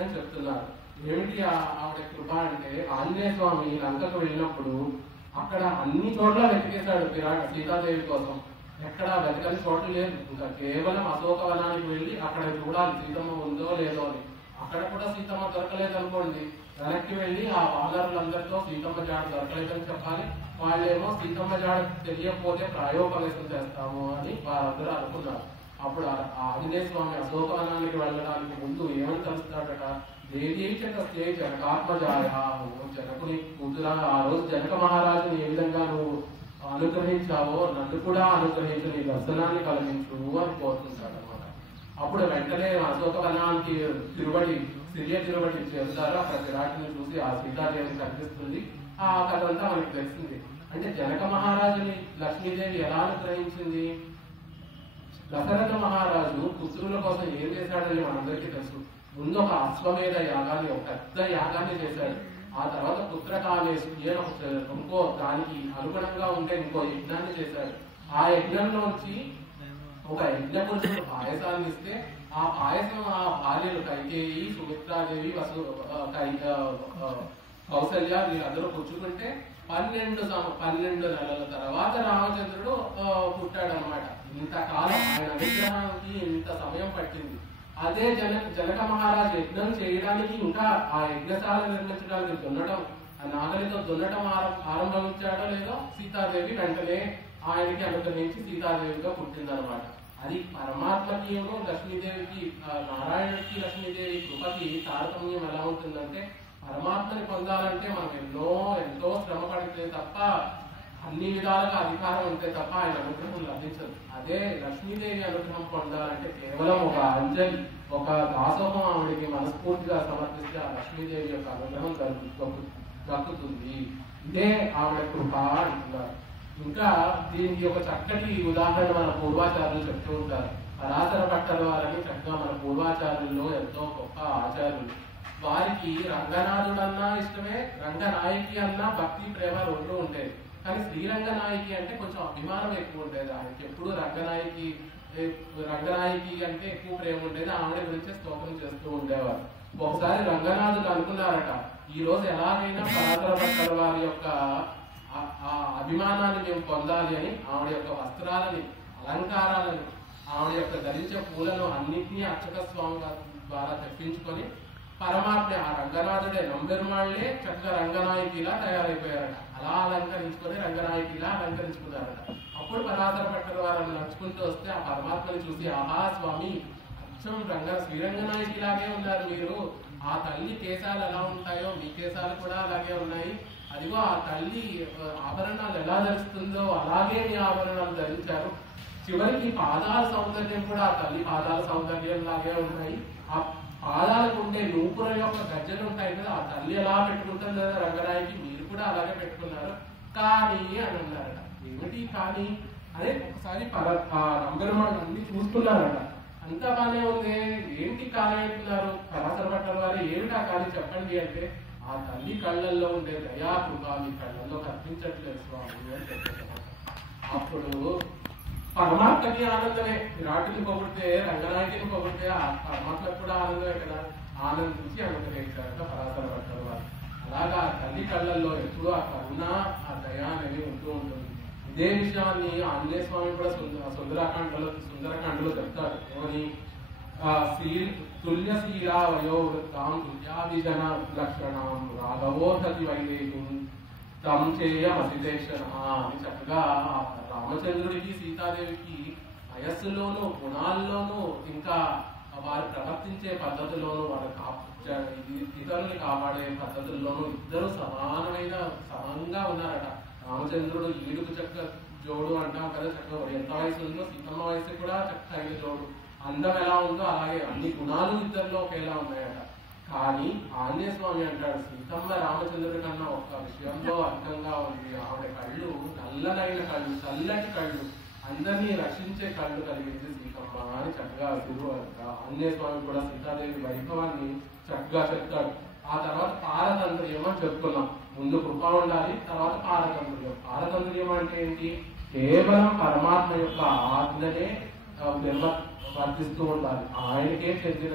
అని చెప్తున్నారు. ఏమిటి ఆవిడ కృప అంటే, ఆంజనేయ స్వామి లంకకు వెళ్ళినప్పుడు అక్కడ అన్ని చోట్ల వెతికేశాడు సీతాదేవి కోసం. ఎక్కడ వెతకని చోటు లేదు. ఇంకా కేవలం అశోకవనానికి వెళ్ళి అక్కడ చూడాలి సీతమ్మ ఉందో లేదో అని. అక్కడ కూడా సీతమ్మ దొరకలేదు అనుకోండి, వెనక్కి వెళ్ళి ఆ వానరులందరితో సీతమ్మ జాడ దొరకలేదని చెప్పాలి. వాళ్ళేమో సీతమ్మ జాడ తెలియకపోతే ప్రాయోపవేశం చేస్తాము అని వారందరూ అనుకున్నారు. అప్పుడు ఆంజనేయ స్వామి అశోకవనానికి వెళ్ళడానికి ముందు ఏమని తలుస్తాడట? దేవీచే జనకాత్మజాయ, జనకుని కూతురా, ఆ రోజు జనక మహారాజుని ఏ విధంగా నువ్వు అనుగ్రహించావో నన్ను కూడా అనుగ్రహించు, నీ దర్శనాన్ని కలిగించు అని కోరుతుంటాడు అనమాట. అప్పుడు వెంటనే అశోకవనానికి తిరుబడి చేరుతారు. అక్కడ విరాటిని చూసి ఆ సీతాదేవిని కనిపిస్తుంది. ఆ కథ అంతా మనకి తెలిసింది. అంటే జనక మహారాజుని లక్ష్మీదేవి ఎలా అనుగ్రహించింది? దశరథ మహారాజు పుత్రుల కోసం ఏం చేశాడని మనందరికీ తెలుసు. ముందు ఒక అశ్వమేధ యాగాన్ని, ఒక పెద్ద యాగాన్ని చేశాడు. ఆ తర్వాత పుత్రకామేశు ఇంకో దానికి అనుగుణంగా ఉండే ఇంకో యజ్ఞాన్ని చేశాడు. ఆ యజ్ఞంలోంచి ఒక యజ్ఞ పురుషుడు పాయసాన్ని ఇస్తే ఆ పాయసం ఆ భార్యలు కైకేయి, సుమిత్రాదేవి, కౌసల్య వీళ్ళందరూ పుచ్చుకుంటే 12 నెలల తర్వాత రామచంద్రుడు పుట్టాడు అనమాట. ఇంతకాలం ఆయన అనుగ్రహానికి ఇంత సమయం పట్టింది. అదే జనక మహారాజు యజ్ఞం చేయడానికి ఇంకా ఆ యజ్ఞశాల నిర్మించడానికి దున్నడం, ఆ నాగలితో దున్నడం ఆరంభించాడో లేదో సీతాదేవి వెంటనే ఆయనకి అనుగ్రహించి సీతాదేవిగా పుట్టిందనమాట. అది పరమాత్మకి లక్ష్మీదేవికి, నారాయణుడికి లక్ష్మీదేవి కృపకి తారతమ్యం ఎలా ఉంటుందంటే, పరమాత్మని పొందాలంటే మనం ఎంతో శ్రమ పడితే తప్ప, అన్ని విధాలుగా అధికారం ఉంటే తప్ప ఆయన అనుగ్రహం లభించదు. అదే లక్ష్మీదేవి అనుగ్రహం పొందాలంటే కేవలం ఒక అంజలి, ఒక దాసోహం ఆవిడికి మనస్ఫూర్తిగా సమర్పిస్తే ఆ లక్ష్మీదేవి యొక్క అనుగ్రహం దక్కుతుంది. ఇదే ఆవిడ కృప అంటున్నారు. ఇంకా దీనికి ఒక చక్కటి ఉదాహరణ మన పూర్వాచార్యులు చెప్తూ ఉంటారు. పరాశర పట్టల వారని చక్కగా మన పూర్వాచార్యుల్లో ఎంతో గొప్ప ఆచార్యులు. వారికి రంగనాథుడన్నా ఇష్టమే, రంగనాయకి అన్నా భక్తి ప్రేమ రెండు ఉంటాయి. కానీ శ్రీరంగనాయకి అంటే కొంచెం అభిమానం ఎక్కువ ఉండేది. ఆయనకి ఎప్పుడు రంగనాయకి అంటే ఎక్కువ ప్రేమ ఉండేది. ఆవిడ గురించి స్తోత్రం చేస్తూ ఉండేవారు. ఒకసారి రంగనాథుడు అనుకున్నారట, ఈ రోజు ఎలాగైనా పరాశర పట్టల వారి యొక్క ఆ అభిమానాన్ని మేము పొందాలి అని ఆవిడ యొక్క వస్త్రాలని, అలంకారాలను, ఆవిడ యొక్క ధరించే పూలను అన్నింటినీ అర్చక స్వామి ద్వారా తెప్పించుకొని పరమాత్మ ఆ రంగనాథుడే నంబెరుమాళ్లే చక్కగా రంగనాయకిలా తయారైపోయారట. అలా అలంకరించుకొని రంగనాయకిలా అలంకరించుకున్నారట. అప్పుడు పరాశర పట్టల వారిని నడుచుకుంటూ వస్తే ఆ పరమాత్మని చూసి, ఆహా స్వామి, అచ్చం శ్రీరంగనాయకిలాగే ఉన్నారు మీరు. ఆ తల్లి కేశాలు ఎలా ఉంటాయో మీ కేశాలు కూడా అలాగే ఉన్నాయి. అదిగో ఆ తల్లి ఆభరణాలు ఎలా ధరిస్తుందో అలాగే మీ ఆభరణాలు ధరించారు. చివరికి పాదాల సౌందర్యం కూడా ఆ తల్లి పాదాల సౌందర్యం లాగే ఉన్నాయి. ఆ పాదాలకు ఉండే నూపుర యొక్క గజ్జలు ఉంటాయి కదా, ఆ తల్లి ఎలా పెట్టుకుంటుంది కదా రంగనాయకి, మీరు కూడా అలాగే పెట్టుకున్నారు కానీ అని అన్నారట. ఏమిటి కానీ అదే ఒకసారి రంగరుమాడు అన్ని చూస్తున్నారట. అంతా బానే ఉంది, ఏంటి కానీ అంటున్నారు. పరాశర పట్టల వారు ఏమిటా కానీ చెప్పండి అంటే, ఆ తల్లి కళ్ళల్లో ఉండే దయాకృప మీ కళ్ళల్లో కనిపించట్లేదు స్వామి అని చెప్పారు. అప్పుడు పరమాత్మకి ఆనందమే. విరాటుని పొగిడితే, రంగనాయకుని పొగిడితే ఆ పరమాత్మకు కూడా ఆనందమే కదా. ఆనందించి అనుగ్రహించారట పరాశర పట్టల వారు. అలాగా ఆ తల్లి కళ్ళల్లో ఎప్పుడూ ఆ కరుణ, ఆ దయా అనేది ఉంటూ ఉంటుంది. ఇదే విషయాన్ని ఆంజనేయ స్వామి కూడా సుందరకాండలో చెప్తాడు. ఏమని, తుల్యశీలా వయోవృత్తాం తుల్యాభిజన లక్షణం రాఘవోధతి వైదేహి తం చేయమసిదేశన అని చక్కగా రామచంద్రుడికి సీతాదేవికి వయస్సులోను, గుణాల్లోనూ, ఇంకా వారు ప్రవర్తించే పద్ధతిలోను, వారు ఇతరుల్ని కాపాడే పద్ధతుల్లోనూ ఇద్దరు సమానంగా ఉన్నారట. రామచంద్రుడు ఈడుకు చక్క జోడు అంటాం కదా, చక్కగా ఎంత వయసు ఉందో సీతమ్మ వయసు కూడా చక్కగా జోడు. అందం ఎలా ఉందో అలాగే అన్ని గుణాలు ఇద్దరిలో ఒకేలా ఉన్నాయట. కానీ ఆంజనేయ స్వామి అంటాడు, సీతమ్మ రామచంద్రుడి కన్నా ఒక్క విషయంలో అర్థంగా ఉంది. ఆవిడ కళ్ళు నల్లనైన కళ్ళు, చల్లటి కళ్ళు, అందరినీ రక్షించే కళ్ళు కలిగింది సీతమ్మ అని చక్కగా ఆంజనేయ స్వామి కూడా సీతాదేవి వైభవాన్ని చక్కగా చెప్తాడు. ఆ తర్వాత పారతంత్ర్యం అని చెప్పుకున్నాం. ముందు కృప ఉండాలి, తర్వాత పారతంత్ర్యం. పారతంత్ర్యం అంటే ఏంటి? కేవలం పరమాత్మ యొక్క ఆజ్ఞనే వర్తిస్తూ ఉండాలి, ఆయనకే చెందిన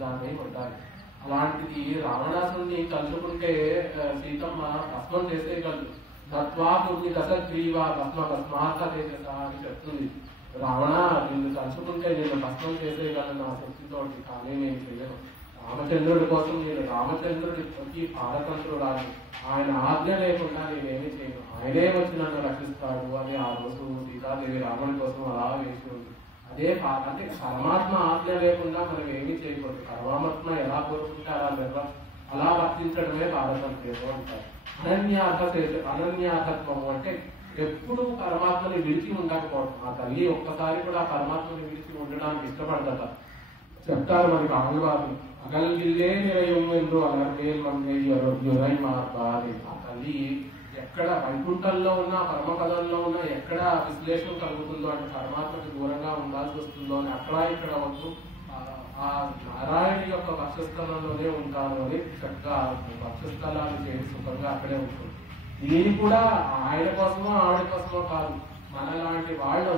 దాన్ని ఉండాలి. అలాంటిది రావణాసుని తలుచుకుంటే సీతమ్మ భస్మం చేసేయగలదు. తత్వాపుని దశగ్రీవా భస్మార్థ తేజస అని చెప్తుంది. రావణ, నిన్ను తలుచుకుంటే నేను భస్మం చేసేయగలను నా శక్తితోటి, కానీ నేను చెయ్యను. రామచంద్రుడి కోసం నేను రామచంద్రుడికి పారతంత్రుడాలి, ఆయన ఆజ్ఞ లేకుండా నేనేమి చేయను, ఆయనే వచ్చి నన్ను రక్షిస్తాడు అని ఆ రోజు సీతాదేవి రాముడి కోసం అలా వేసి ఉంది. అదే అంటే పరమాత్మ ఆజ్ఞ లేకుండా మనం ఏమీ చేయకూడదు. పరమాత్మ ఎలా కోరుకుంటారా అలా వర్తించడమే పారతంత్ర్యం అంటారు. అనన్యార్థత్వము అంటే ఎప్పుడు పరమాత్మని విడిచి ఉండకపోవడం. ఆ తల్లి ఒక్కసారి కూడా పరమాత్మని విడిచి ఉండడానికి ఇష్టపడదట. చెప్తారు మనకి ఆంగ్లవారు, అగల్గిల్లే నిలయం ఎందు అలర్మై మార్గాలి. ఆ తల్లి ఎక్కడ వైకుంఠంలో ఉన్నా, పరమపదంలో ఉన్నా, ఎక్కడ విశ్లేషణ కలుగుతుందో అంటే పరమాత్మకి దూరంగా ఉండాల్సి వస్తుందో అని అక్కడ ఇక్కడ వద్దు, ఆ నారాయణ యొక్క వక్షస్థలంలోనే ఉంటాను అని చక్కగా వక్షస్థలాన్ని చేసి సుఖంగా అక్కడే ఉంటుంది. దీని కూడా ఆయన కోసమో ఆవిడ కోసమో కాదు, మనలాంటి వాళ్ళు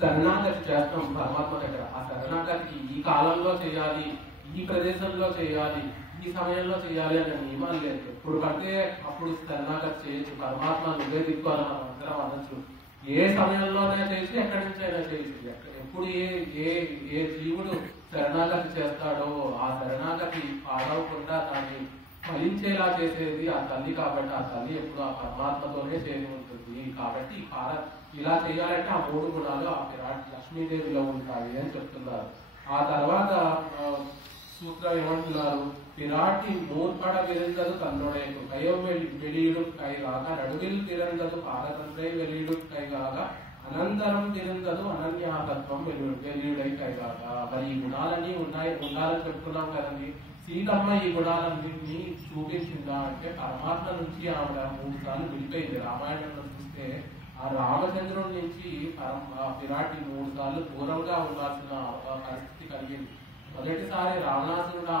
శరణాగతి చేస్తాం పరమాత్మ దగ్గర. ఆ శరణాగతికి ఈ కాలంలో చేయాలి, ఈ ప్రదేశంలో చేయాలి, ఈ సమయంలో చేయాలి అనే నియమాలు లేదు. ఎప్పుడు పడితే అప్పుడు శరణాగతి చేయొచ్చు. పరమాత్మ నువ్వే దిక్కోవాలి మనం అందరం అనొచ్చు. ఏ సమయంలోనే చేయొచ్చు, ఎక్కడి నుంచి అయినా చేయొచ్చు. ఎప్పుడు ఏ జీవుడు శరణాగతి చేస్తాడో ఆ శరణాగతి పాడవకుండా దాన్ని ఫలించేలా చేసేది ఆ తల్లి. కాబట్టి ఆ తల్లి ఎప్పుడు ఆ పరమాత్మతోనే చేరి ఉంటుంది. కాబట్టి ఇలా చేయాలంటే ఆ 3 గుణాలు ఆ విరాట్ లక్ష్మీదేవిలో ఉంటాయి అని చెప్తున్నారు. ఆ తర్వాత సూత్రం ఏమంటున్నారు, பிராட்டி மூர்பட விருந்தது தன்னுடைய கயம் வெளியிடும் கைகாக நடுவில் திறந்தது பாரதந்தை வெளியிடும் கைகாக అనంతరం తిరుందదు అనన్యాతత్వం వెలుయుడై కైగాక. మరి ఈ గుణాలన్నీ ఉండాలని చెప్తున్నాం కదండి. సీతమ్మ ఈ గుణాలన్నింటినీ చూపించిందా అంటే పరమాత్మ నుంచి ఆవిడ 3 సార్లు విడిపోయింది. రామాయణంలో చూస్తే ఆ రామచంద్రుడి నుంచి విరాటి 3 సార్లు దూరంగా ఉండాల్సిన పరిస్థితి కలిగింది. మొదటిసారి రావణాసురుడు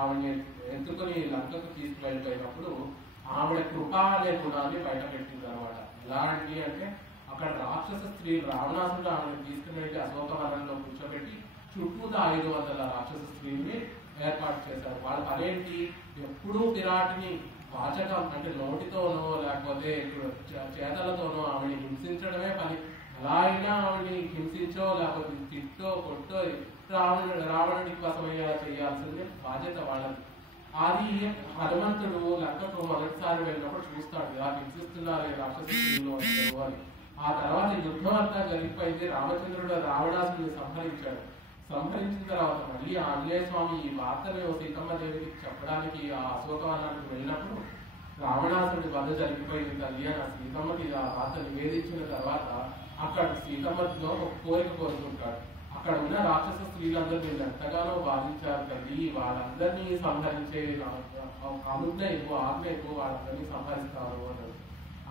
ఆవిడని ఎత్తుకుని లంకకు తీసుకువెళ్ళిపోయినప్పుడు ఆవిడ కృప అనే గుణాన్ని బయటపెట్టింది అనమాట. ఎలాంటి అంటే అక్కడ రాక్షస స్త్రీ రావణాసురుడు ఆవిడని తీసుకుని వెళ్ళి అశోకవనంలో కూర్చోబెట్టి చుట్టూత 500 రాక్షస స్త్రీని ఏర్పాటు చేశారు. వాళ్ళ పనేంటి, ఎప్పుడూ విరాటిని వాచకం అంటే నోటితోనో లేకపోతే చేతలతోనో ఆవిడని హింసించడమే పని. ఎలా అయినా ఆవిడని హింసించో లేకపోతే తిట్టో కొట్టో రావణుడికి వశమయ్యేలా చేయాల్సింది బాధ్యత వాళ్ళది. అది హనుమంతుడు లంకకు మొదటిసారి వెళ్ళినప్పుడు చూస్తాడు, ఇలా హింసిస్తున్నారు రాక్షసులు అని. ఆ తర్వాత యుద్ధం అంతా జరిగిపోయింది. రామచంద్రుడు రావణాసుని సంహరించాడు. సంహరించిన తర్వాత మళ్ళీ ఆంజనేయ స్వామి ఈ వార్తను సీతమ్మ దేవికి చెప్పడానికి ఆ అశోకవనానికి వెళ్ళినప్పుడు రావణాసుడి వధ జరిగిపోయింది తల్లి అని సీతమ్మకి ఆ వార్త నివేదించిన తర్వాత అక్కడ సీతమ్మతో ఒక కోరిక కోరుకుంటాడు. అక్కడ ఉన్న రాక్షస స్త్రీలందరూ వీళ్ళు ఎంతగానో బాధించారు తల్లి, వాళ్ళందరినీ సంహరించే ఆజ్ఞ ఎక్కువ వాళ్ళందరినీ సంహరిస్తారు అన్నారు.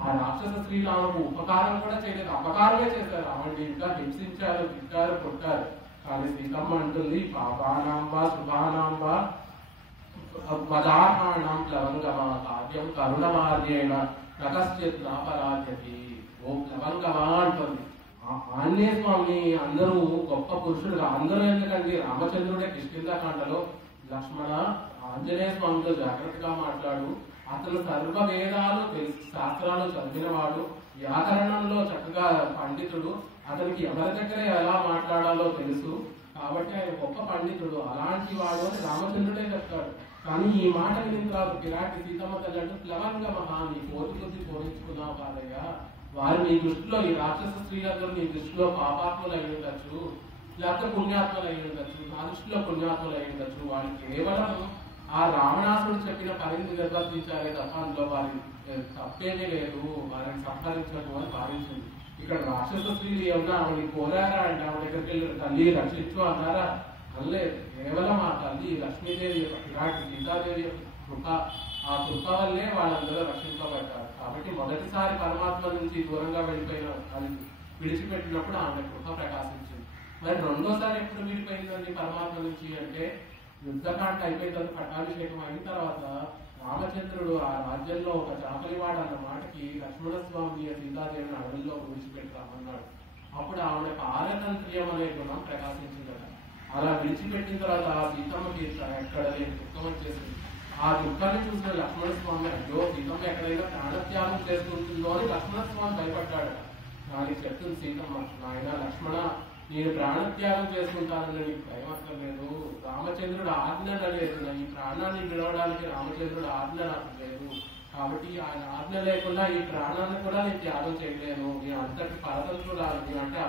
ఆ రాక్షస స్త్రీలు ఆమెకు ఉపకారం కూడా చేయలేదు, అపకారమే చేశారు. ఆమెను ఇంకా హింసించారు, తిట్టారు, కొట్టారు. కానీ సీతమ్మ అంటుంది, పాపానాంబ శుభానాంబ మదాహాణం ప్లవంగమా కావ్యం కరుణమార్యేణ నకశ్చిత్ నాపరాధ్యతి. ఓ ప్లవంగమా అంటుంది. ఆంజనేయ స్వామి అందరూ గొప్ప పురుషుడుగా అందరూ ఎందుకండి, రామచంద్రుడే కిష్కింధాకాండలో లక్ష్మణ ఆంజనేయ స్వామితో జాగ్రత్తగా మాట్లాడు, అతను సర్వ వేదాలు శాస్త్రాలు చదివినవాడు, వ్యాకరణంలో చక్కగా పండితుడు, అతనికి ఎవరి దగ్గర ఎలా మాట్లాడాలో తెలుసు, కాబట్టి ఆయన గొప్ప పండితుడు, అలాంటి వాడు అని రామచంద్రుడే చెప్తాడు. కానీ ఈ మాట విని తర్వాత విరాటి సీతమ్మ తల్లి అంటూ ప్లవంగ మహాని కోతి కొద్ది పోలించుకున్నావు కాదయ్య, వారు మీ దృష్టిలో ఈ రాక్షస స్త్రీలందరూ మీ దృష్టిలో పాపాత్మలు అయి ఉండొచ్చు, లేకపోతే పుణ్యాత్మలు అయి ఉండొచ్చు, నా దృష్టిలో పుణ్యాత్మలు అయి ఉండొచ్చు. వాళ్ళు కేవలం ఆ రావణాసుడు చెప్పిన పనిని నిర్వర్తించారే తప్ప అందులో వారి తప్పేమీ లేదు, వారిని సంహరించడం అని భావించింది. ఇక్కడ రాక్షస స్త్రీలు ఏమన్నా ఆవిడని కోరారా అంటే ఆవిడ దగ్గరికి వెళ్ళి తల్లి రక్షించు అన్నారా? అనలేదు. కేవలం ఆ తల్లి లక్ష్మీదేవి యొక్క విరాటి సీతాదేవి యొక్క కృప, ఆ కృప వల్లే వాళ్ళందరూ రక్షింపబడ్డారు. కాబట్టి మొదటిసారి పరమాత్మ నుంచి దూరంగా వెళ్ళిపోయిన అది విడిచిపెట్టినప్పుడు ఆమె కృప ప్రకాశించింది. మరి రెండోసారి ఎప్పుడు విడిపోయిందండి పరమాత్మ నుంచి అంటే యుద్ధకాండ అయిపోయిన తర్వాత పట్టాభిషేకం అయిన తర్వాత రామచంద్రుడు ఆ రాజ్యంలో ఒక చాపలివాడు అన్న మాటకి లక్ష్మణస్వామి సీతాదేవిని అడవుల్లో విడిచిపెట్టి రమ్మన్నాడు. అప్పుడు ఆవిడ పారతంత్ర్యం అనే గుణం ప్రకాశించిందట. అలా విడిచిపెట్టిన తర్వాత ఆ సీతమ్మకి ఎక్కడ లేని దుఃఖం వచ్చేసింది. ఆ దుఃఖాన్ని చూసిన లక్ష్మణస్వామి అయ్యో సీతమ్మ ఎక్కడైనా ప్రాణత్యాగం చేసుకుంటుందో అని లక్ష్మణస్వామి భయపడ్డాడు. దానికి చెప్తుంది సీతమ్మ, నాయన లక్ష్మణ, నేను ప్రాణత్యాగం చేసుకుంటానని నీకు భయం అక్కర్లేదు, రామచంద్రుడు ఆజ్ఞ లేదు, ఈ ప్రాణాన్ని విడవడానికి రామచంద్రుడు ఆజ్ఞ నాకు లేదు, కాబట్టి ఆయన ఆజ్ఞ లేకుండా ఈ ప్రాణాన్ని కూడా నేను త్యాగం చేయలేను, నేను అంతటి పరతంత్రురాలు అంటే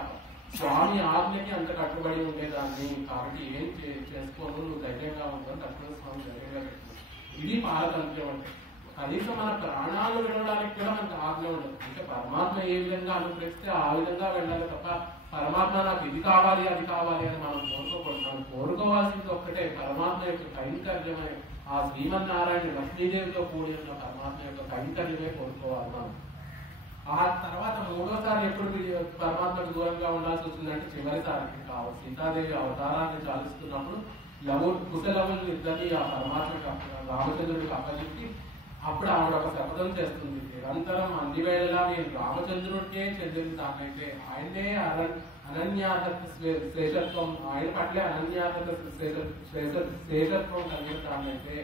స్వామి ఆజ్ఞకి అంత కట్టుబడి ఉండేదాన్ని, కాబట్టి ఏం చేసుకోను, నువ్వు ధైర్యంగా ఉంటావు లక్ష్మణ స్వామి ధైర్యంగా పెట్టింది. ఇది పారతంత్ర్యం అంటే కనీసం మన ప్రాణాలు విడవడానికి కూడా మనకు ఆజ్ఞ ఉండదు. అంటే పరమాత్మ ఏ విధంగా అనుగ్రహిస్తే ఆ విధంగా వెళ్ళాలి తప్ప పరమాత్మ నాకు ఇది కావాలి అది కావాలి అని మనం కోరుకోకూడదు. మనం కోరుకోవాల్సింది ఒక్కటే పరమాత్మ యొక్క కైంకర్యమే, ఆ శ్రీమన్నారాయణ లక్ష్మీదేవితో కూడి ఉన్న పరమాత్మ యొక్క కైంకర్యమే కోరుకోవాలి మనం. ఆ తర్వాత మూడోసారి ఎప్పుడు పరమాత్మకు దూరంగా ఉండాల్సి వచ్చిందంటే చివరిసారికి కావాలి సీతాదేవి అవతారాన్ని చాలిస్తున్నప్పుడు కుశలవులు ఇద్దరిని ఆ పరమాత్మకి రామచంద్రుడికి అప్పచెప్పి అప్పుడు ఆవిడ ఒక శపథం చేస్తుంది, నిరంతరం అన్ని వేళలా నేను రామచంద్రుడికే చెందిన తానైతే, ఆయనే అనన్యాగత శేషత్వం, ఆయన పట్లే అనన్యాగత శేషత్వం కలిగిన తానైతే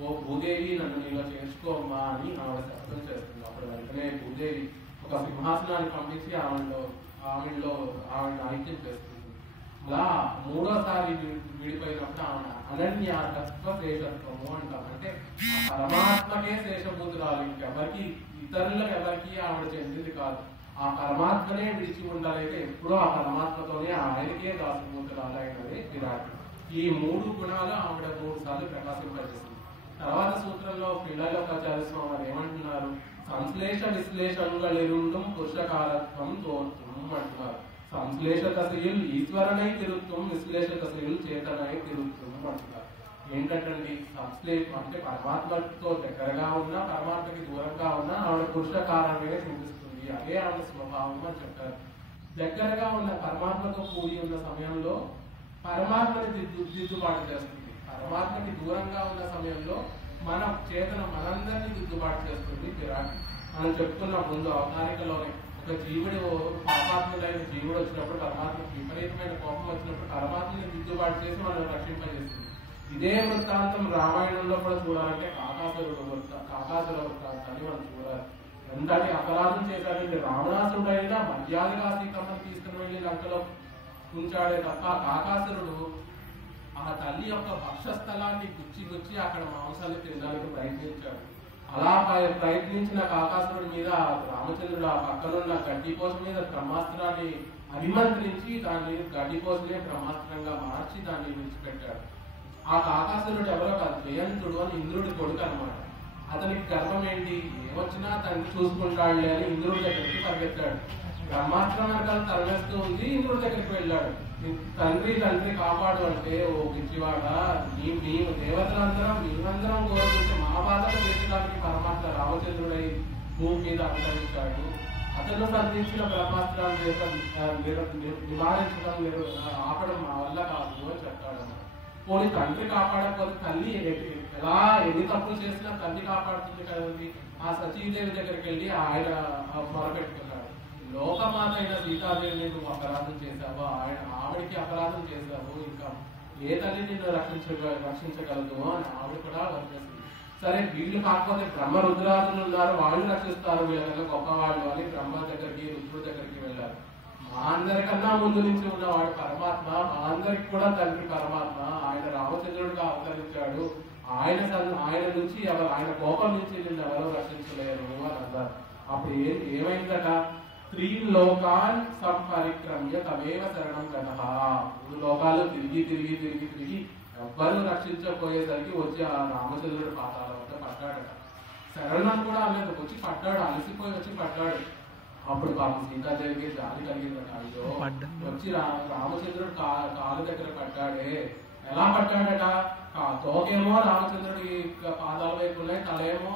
ఓ భూదేవి నన్ను నీలో చేర్చుకోమ్మా అని ఆవిడ శబ్దం చేస్తుంది. అప్పుడు వెంటనే భూదేవి ఒక సింహాసనాన్ని పంపించి ఆవిడని ఐక్యం చేస్తుంది. అలా మూడోసారి విడిపోయినప్పుడు ఆమె అనన్య తత్వ శేషత్వము అంటాం. అంటే పరమాత్మకే శేషభూతురాలు, ఇంకెవరికి ఇతరులకు ఎవరికి ఆవిడ చెందింది కాదు. ఆ పరమాత్మనే విడిచి ఉండలేక ఎప్పుడూ ఆ పరమాత్మతోనే ఆయనకే దాసభూతురాలు అయినది విరాట్. ఈ 3 గుణాలు ఆవిడ 3 సార్లు ప్రకాశింపజేసింది. తర్వాత సూత్రంలో పిల్లలకాచార్య స్వామి వారు ఏమంటున్నారు? సంశ్లేష విశ్లేషణులెరుండం పురుషకారత్వం తోర్తం అంటున్నారు. సంశ్లేష దశయుల్ ఈశ్వరనై తిరుగుతాం, విశ్లేష దశయుల్ చేతనై తిరుగుతాం అంటున్నారు. ఏంటంటే సంశ్లేషం అంటే పరమాత్మతో దగ్గరగా ఉన్నా పరమాత్మకి దూరంగా ఉన్నా ఆవిడ పురుషకారమే చూపిస్తుంది, అదే ఆవిడ స్వభావం అని చెప్తారు. దగ్గరగా ఉన్న పరమాత్మతో కూడి ఉన్న సమయంలో పరమాత్మని దిద్దుబాటు చేస్తుంది. పరమాత్మకి దూరంగా ఉన్న సమయంలో మన చేతన మనందరినీ దిద్దుబాటు చేస్తుంది విరాట్. మనం చెప్పుకున్న ముందు అవతారికలోనే ఒక జీవుడు పాపాత్ముడైన జీవుడు వచ్చినప్పుడు పరమాత్మకి విపరీతమైన కోపం వచ్చినప్పుడు పరమాత్మని దిద్దుబాటు చేసి మనం రక్షింపజేస్తుంది. ఇదే వృత్తాంతం రామాయణంలో కూడా చూడాలంటే కాకాసుర వృత్తాంతాన్ని మనం చూడాలి. ఎంతటి అపరాధం చేశాడంటే రావణాసురుడైనా మర్యాదగా సీతమ్మని తీసుకుని వెళ్ళి లంకలో ఉంచాడే తప్ప కాకాసురుడు ఆ తల్లి యొక్క భక్షస్థలాన్ని గుచ్చి అక్కడ మాంసాన్ని తినడానికి ప్రయత్నించాడు. అలా ప్రయత్నించిన కాకాసురుడి మీద రామచంద్రుడు ఆ పక్కనున్న గడ్డిపోస మీద బ్రహ్మాస్త్రాన్ని అభిమంత్రించి దాన్ని గడ్డిపోసనే బ్రహ్మాస్త్రంగా మార్చి దాన్ని విడిచిపెట్టాడు. ఆ కాకాసురుడు ఎవరో కాదు, జయంతుడు అని ఇంద్రుడి కొడుకు అనమాట. అతనికి గర్వం ఏంటి? ఏమొచ్చినా తండ్రి చూసుకుంటాడులే అని ఇంద్రుడి దగ్గరికి పరిగెత్తాడు. బ్రహ్మాస్త్రం వెనకాల తరలిస్తూ ఉంది, ఇంద్రుడి దగ్గరికి వెళ్ళాడు. తండ్రి కాపాడు అంటే, ఓ పిచ్చివాడ, నీవు దేవతలందరం మేమందరం కోరుకుంటే మా బాధలు తీర్చడానికి పరమాత్మ రామచంద్రుడై భూమి మీద అవతరించాడు. అతను సంధించిన బ్రహ్మాస్త్రాన్ని నివారించడం ఆపడం మా వల్ల కాదు అని చెప్తాడు. పోనీ తండ్రి కాపాడకపోతే తల్లి ఎన్ని తప్పులు చేసినా తల్లి కాపాడుతుంది కదండి. ఆ సచీదేవి దగ్గరికి వెళ్ళి ఆయన మొరపెట్టుకున్నాడు. లోకమాత అయిన సీతాదేవిని నువ్వు అపరాధం చేశావు, ఆవిడికి అపరాధం చేశావు, ఇంకా ఏ తల్లి నిన్ను రక్షించగలదు అని ఆవిడ కూడా వర్తిస్తుంది. సరే వీళ్ళు కాకపోతే బ్రహ్మ రుద్రాదులు ఉన్నారు, వాళ్ళు రక్షిస్తారు, వీళ్ళకన్నా గొప్పవాళ్ళు అని బ్రహ్మ దగ్గరికి రుద్రుడి దగ్గరికి వెళ్ళారు. మా అందరికన్నా ముందు నుంచి ఉన్నవాడు పరమాత్మ, మా అందరికి కూడా తండ్రి పరమాత్మ, ఆయన రామచంద్రుడిగా అవతరించాడు, ఆయన నుంచి ఆయన కోపం నుంచి నిన్ను ఎవరో రక్షించలేరు అని అన్నారు. అప్పుడు ఏమైందట? 3 లోకాన్ సంపరిక్రమ్య తమేవ శరణం గతః. 3 లోకాలు తిరిగి ఎవ్వరు రక్షించకపోయేసరికి వచ్చి ఆ రామచంద్రుడు పాతాల వద్ద పడ్డాడట. శరణం కూడా అనేది వచ్చి పడ్డాడు, అలసిపోయి వచ్చి పడ్డాడు. అప్పుడు పాపం సీతాదేవికి జాలి కలిగిందట. అయ్యో వచ్చి రామచంద్రుడు కాలు దగ్గర పడ్డాడే. ఎలా పడ్డాడట? తోకేమో రామచంద్రుడి పాదాల వైపు ఉన్నాయి, తలేమో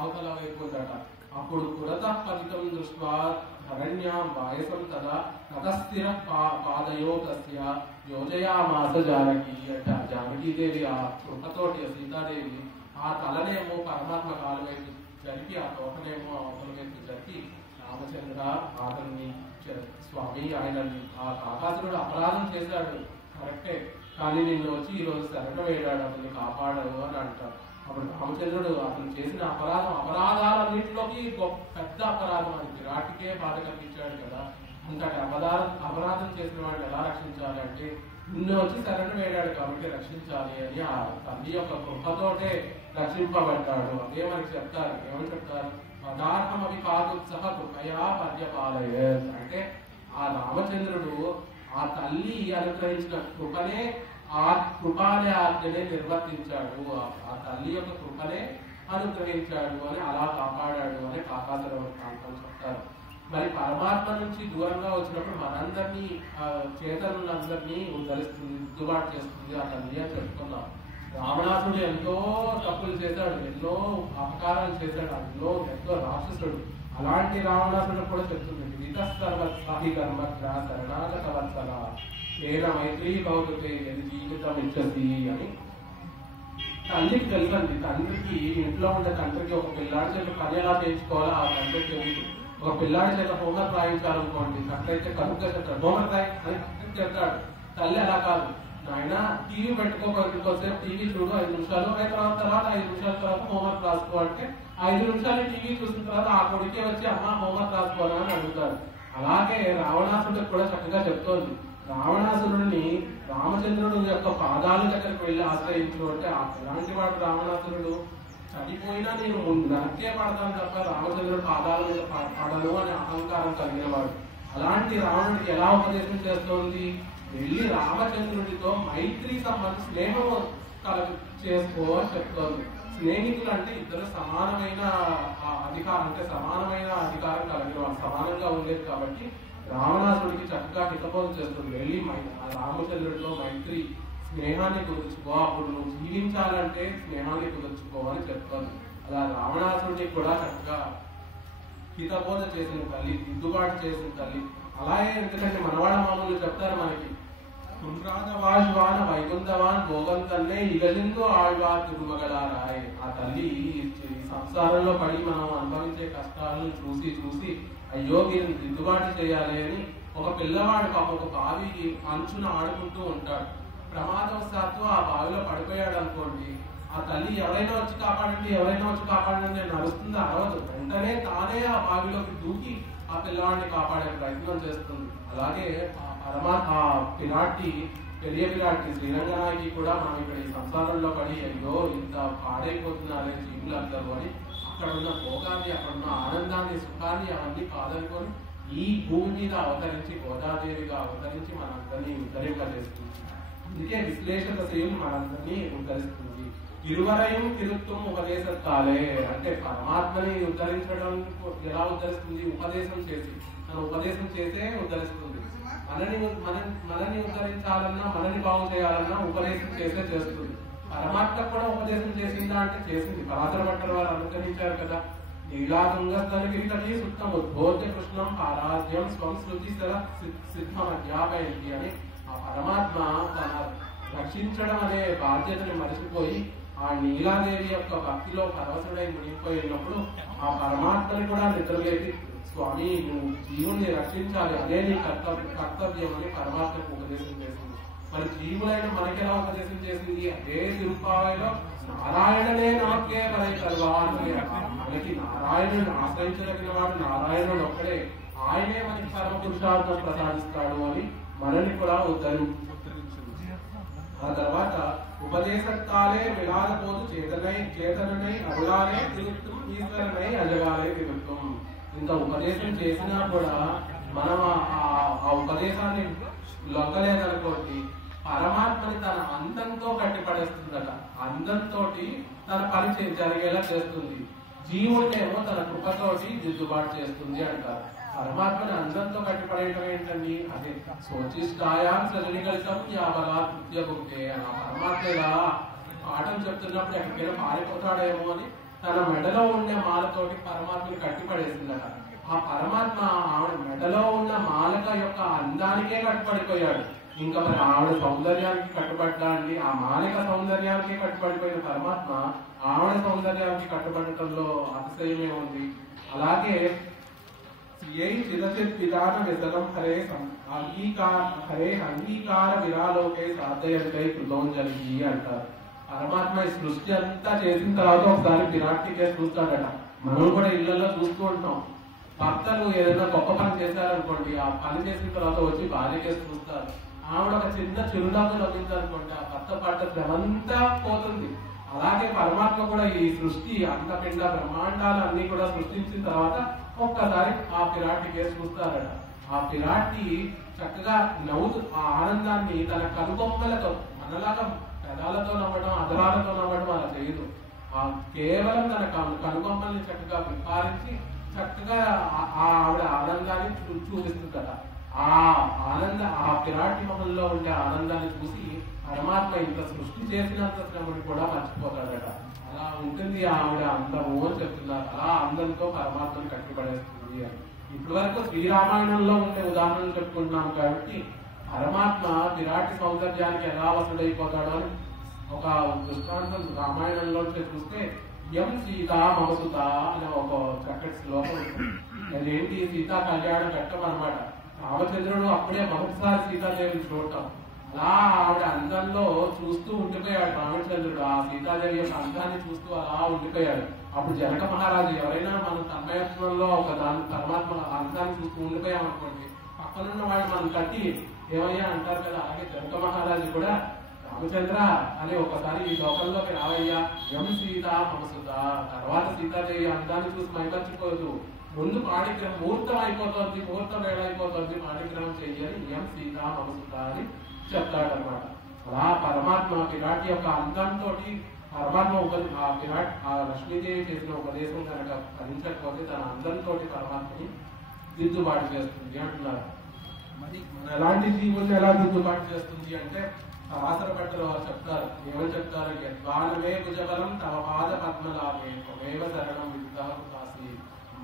అవతల వైపు ఉందట. అప్పుడు పురత పదితం దృష్ట్వా ధరణ్యాం వాయసం తదా తతస్థిర పాదయో తస్య యోజయామాస జానకి అంట. జానకీదేవి ఆ కృపతోటి సీతాదేవి ఆ తలనేమో పరమాత్మ కాలు వైపు జరిపి ఆ తోకనేమో అవతల వైపు జరిపి రామచంద్ర అతన్ని స్వామి ఆయన ఆ కాకాసురుడు అపరాధం చేశాడు కరెక్టే, కానీ నిన్ను వచ్చి ఈ రోజు శరణం వేడాడు, అతన్ని కాపాడవు అని అంటారు. అప్పుడు రామచంద్రుడు అతను చేసిన అపరాధాలన్నింటిలోకి పెద్ద అపరాధం అది విరాట్కే బాధ కల్పించాడు కదా. అంతటి అపరాధం చేసిన వాడిని ఎలా రక్షించాలి అంటే నిన్ను వచ్చి శరణం వేడాడు కాబట్టి రక్షించాలి అని ఆ తల్లి యొక్క కృపతోటే రక్షింపబడ్డాడు. అదే మనకి చెప్తారు. ఏమని చెప్తారు? పదార్థం అవి కాదు సహ కృపయా పర్యపాలయ అంటే ఆ రామచంద్రుడు ఆ తల్లి అనుగ్రహించిన కృపనే ఆ కృపానే ఆజ్ఞనే నిర్వర్తించాడు, ఆ తల్లి యొక్క కృపనే అనుగ్రహించాడు అని అలా కాపాడాడు అని కాకాసుర వృత్తాంతం చెప్తారు. మరి పరమాత్మ నుంచి దూరంగా వచ్చినప్పుడు మనందరినీ చేతనులందరినీ ఉద్ధరిస్తుంది, దిద్దుబాటు చేస్తుంది ఆ తల్లి అని చెప్పుకున్నాం. రావణాసుడు ఎంతో తప్పులు చేశాడు, ఎన్నో అపకారాలు చేశాడు, అందులో ఎంతో రాక్షసుడు. అలాంటి రావణాసుడు కూడా చెప్తుంది వితస్తర్వత్సాహి కర్మగ్ర శరణాగత వత్సల ఏన మైత్రీ భవతుతే ఎది జీవితం ఇచ్చసి అని. తల్లికి తెలుసండి, తండ్రికి ఇంట్లో ఉండే తండ్రికి ఒక పిల్లాడి చేత పని ఎలా చేయించుకోవాలో ఆ తండ్రికి తెలుసు. ఒక పిల్లాడి చేత హోంవర్క్ రాయించాలనుకోండి, అట్లయితే కనుక చెప్తాడు హోంవర్క్ రాయి అని చెప్తాడు. తల్లి అలా కాదు, నాయన టీవీ పెట్టుకో, కొద్దిసేపు టీవీ చూడు 5 నిమిషాలు, తర్వాత 5 నిమిషాల తర్వాత హోంవర్క్ రాసుకో అంటే 5 నిమిషాలు టీవీ చూసిన తర్వాత ఆ కొడుకే వచ్చి అమ్మ హోంవర్క్ రాసుకోవాలని అడుగుతాడు. అలాగే రావణాసుడికి కూడా చక్కగా చెప్తోంది, రావణాసురుడిని రామచంద్రుడు యొక్క పాదాల దగ్గరికి వెళ్ళి ఆశ్రయించు అంటే అలాంటి వాడు రావణాసురుడు చనిపోయినా నేను నరకే పడతాను తప్ప రామచంద్రుడు పాదాల మీద పడను అనే అహంకారం కలిగిన వాడు. అలాంటి రావణుడికి ఎలా ఉపదేశం చేస్తోంది, వెళ్ళి రామచంద్రుడితో మైత్రి సంబంధం స్నేహం చేసుకో అని చెప్తోంది. స్నేహితులు అంటే ఇద్దరు సమానమైన అధికారం, అంటే సమానమైన అధికారం కలిగిన వాళ్ళు, సమానంగా ఉండేది కాబట్టి రావణాసుడికి చక్కగా హితబోధ చేస్తుంది. వెళ్ళి రామచంద్రుడితో మైత్రి స్నేహాన్ని కుదుర్చుకో, అప్పుడు నువ్వు జీవించాలంటే స్నేహాన్ని కుదుర్చుకో అని చెప్తోంది. అలా రావణాసుడికి కూడా చక్కగా హితబోధ చేసిన తల్లి, దిద్దుబాటు చేసిన తల్లి. అలాగే ఎందుకంటే మనవాళ్ళ మామూలు చెప్తారు మనకి, కుండ్రాజవాజ్వాన వైకుంఠవాన్ భోగంతన్నే ఇగజిందు ఆళ్వా తిరుమగలారాయ్. ఆ తల్లి ఈ సంసారంలో పడి మనం అనుభవించే కష్టాలను చూసి చూసి అయ్యో మీరు దిద్దుబాటు చేయాలి అని ఒక పిల్లవాడు ఒక బావి అంచున ఆడుకుంటూ ఉంటాడు. ప్రమాదవశాత్తు ఆ బావిలో పడిపోయాడు అనుకోండి, ఆ తల్లి ఎవరైనా వచ్చి కాపాడండి నేను అరుస్తుంది, అరవదు. వెంటనే తానే ఆ బావిలోకి దూకి ఆ పిల్లవాడిని కాపాడే ప్రయత్నం చేస్తుంది. అలాగే ఆ పిరాటి పెరియ పిరాటి శ్రీరంగనాయకి కూడా మనం ఇక్కడ ఈ సంసారంలో పడి అయ్యో ఇంత పాడైపోతున్నారే జీవులు అందరూ అని అక్కడున్న భోగాన్ని, అక్కడున్న ఆనందాన్ని, సుఖాన్ని అవన్నీ కాదనుకొని ఈ భూమి మీద అవతరించి గోదాదేవిగా అవతరించి మనందరినీ ఉద్ధరింపజేస్తుంది. అందుకే విశ్లేషక సేవలు మనందరినీ ఉద్ధరిస్తుంది. ఇరువరయం తిరుత్వం ఉపదేశత్తాలే అంటే పరమాత్మని ఉద్ధరించడం ఎలా ఉద్ధరిస్తుంది, ఉపదేశం చేసి, తన ఉపదేశం చేసే ఉద్ధరిస్తుంది. మనని ఉద్ధరించాలన్నా, మనని బాగు చేయాలన్నా ఉపదేశం చేసే చేస్తుంది. పరమాత్మ కూడా ఉపదేశం చేసిందా అంటే చేసింది. పరాశర భట్టర్ వారు అనుకరించారు కదా, నీలాతుంగీ సుత్తం ఉద్బోధ్య కృష్ణం ఆరాధ్యం స్వం శృతి సిద్ధం అధ్యాపయంతి అని ఆ పరమాత్మ తన రక్షించడం అనే బాధ్యతని మరిచిపోయి ఆ నీలాదేవి యొక్క భక్తిలో పరవశుడై మునిగిపోయినప్పుడు ఆ పరమాత్మని కూడా నిద్రలేపి, స్వామి నువ్వు జీవుల్ని రక్షించాలి, అదే నీ కర్తవ్యం అని పరమాత్మకు ఉపదేశం చేసింది. మరి జీవులైన మనకి ఎలా ఉపదేశం చేసింది, అదే తిరుపావైలో నారాయణనే నాకే వరై కలవా అని, మనకి నారాయణుని ఆశ్రయించదగిన వాడు నారాయణుడు ఒక్కడే, ఆయనే మనకి పరమ పురుషార్థం ప్రసాదిస్తాడు అని మనల్ని కూడా ఉద్ధరించు. ఆ తర్వాత ఉపదేశత్తాలే విలాదపోదు చేతనై అరులాలే తిరుగుతూ ఈశ్వరనై అజగాలే తిరుగుతాం. ఇంత ఉపదేశం చేసినా కూడా మనం ఆ ఉపదేశాన్ని లొంగలేదనుకోండి, పరమాత్మని తన అందంతో కట్టిపడేస్తుందట. అందంతో తన పని జరిగేలా చేస్తుంది. జీవుడినేమో తన కృపతోటి దిద్దుబాటు చేస్తుంది అంటారు. పరమాత్మని అందంతో కట్టిపడేయటం ఏంటండి, అదే శోచిష్టాయాం సజనికలితం యావలా కృత్యభుక్తే అని. ఆ పరమాత్మ ఇలా పాఠం చెప్తున్నప్పుడు ఎక్కడికైనా పారిపోతాడేమో అని తన మెడలో ఉండే మాలతోటి పరమాత్మని కట్టిపడేసిందట. ఆ పరమాత్మ ఆవిడ మెడలో ఉన్న మాలక యొక్క అందానికే కట్టుబడిపోయాడు. ఇంకా మరి ఆవిడ సౌందర్యానికి కట్టుబడ్డా అండి, ఆ మాలిక సౌందర్యానికి కట్టుబడిపోయిన పరమాత్మ ఆవిడ సౌందర్యానికి కట్టుబడటంలో అతిశయమే ఉంది. అలాగే విధాన విశలం హరే అంగీకార విరాలోకే సాధ్యకై కృతోంజలి అంటారు. పరమాత్మ ఈ సృష్టి అంతా చేసిన తర్వాత ఒకసారి విరాట్కే చూస్తాడట. మనం కూడా ఇళ్లలో చూస్తూ ఉంటాం, భర్తలు ఏదైనా గొప్ప పని చేశారనుకోండి, ఆ పని చేసిన తర్వాత వచ్చి భార్యకేసి చూస్తారు. ఆవిడ ఒక చిన్న చిరునవ్వు నవ్విందనుకోండి, ఆ భర్త పడ్డ శ్రమంతా పోతుంది. అలాగే పరమాత్మ కూడా ఈ సృష్టి అంతపిండ బ్రహ్మాండాలు అన్ని కూడా సృష్టించిన తర్వాత ఒక్కసారి ఆ పిరాటి కేసు చూస్తారట. ఆ పిరాటి చక్కగా నవ్వుతూ ఆ ఆనందాన్ని తన కనుబొమ్మలతో, మనలాగా పెదాలతో నవ్వడం, అదరాలతో నవ్వడం అలా చేయదు. కేవలం తన కనుబొమ్మల్ని చక్కగా విపారించి చక్కగా ఆవిడ ఆనందాన్ని చూపిస్తుందట. ఆ పిరాటి మొహంలో ఉండే ఆనందాన్ని చూసి పరమాత్మ ఇంత సృష్టి చేసినంత శ్రమని కూడా మర్చిపోతాడట. అలా ఉంటుంది ఆవిడ అందము అని చెప్తున్నారు. అలా అందంతో పరమాత్మను కట్టిపడేస్తుంది అని. ఇప్పటి వరకు శ్రీరామాయణంలో ఉండే ఉదాహరణలు చెప్పుకుంటున్నాం కాబట్టి పరమాత్మ విరాటి సౌందర్యానికి ఎలా వసుడైపోతాడో అని ఒక దృష్టాంతం రామాయణంలో చూస్తే ఎం సీత మమసుత అనే ఒక చక్కటి శ్లోకం ఉంటుంది. అదేంటి, సీతా కళ్యాణ ఘట్టం అనమాట. రామచంద్రుడు అప్పుడే మొదటిసారి సీతాదేవిని చూడటం. అలా ఆవిడ అందంలో చూస్తూ ఉండిపోయాడు రామచంద్రుడు. ఆ సీతాదేవి యొక్క అందాన్ని చూస్తూ అలా ఉండిపోయాడు. అప్పుడు జనక మహారాజు, ఎవరైనా మనం తన్మయత్వంలో ఒక దాని పరమాత్మ అందాన్ని చూస్తూ ఉండిపోయామనుకోండి, పక్కనున్న వాళ్ళు మనం కట్టి ఏమయ్యా అంటారు కదా. అలాగే జనక మహారాజు కూడా రామచంద్ర అని ఒకసారి ఈ లోకంలోకి రావయ్యా, ఎం సీత మమసుత, తర్వాత సీతాదేవి అందాన్ని చూసి మైమర్చిపోదు, ముందు పాణిగ్రహం ముహూర్తం అయిపోతుంది, ముహూర్తం వేళైపోతుంది, పాణిగ్రహం చెయ్యాలి, ఎం సీత మమసుత అని చెప్తాడనమాట. అలా పరమాత్మ విరాట్ యొక్క అందంతో పరమాత్మ విరాట్ ఆ లక్ష్మీదేవి చేసిన ఉపదేశం కనుక ఫలించకపోతే తన అందంతో పరమాత్మని దిద్దుబాటు చేస్తుంది అంటున్నారు. మరి ఎలాంటి జీవుల్ని ఎలా దిద్దుబాటు చేస్తుంది అంటే ఆసరపట్టలు వారు చెప్తారు. ఏమని చెప్తారు? యద్వానమే భుజబలం తమ పాద పద్మలాభే త్వమేవ శరణం విద్దాసు కాసి.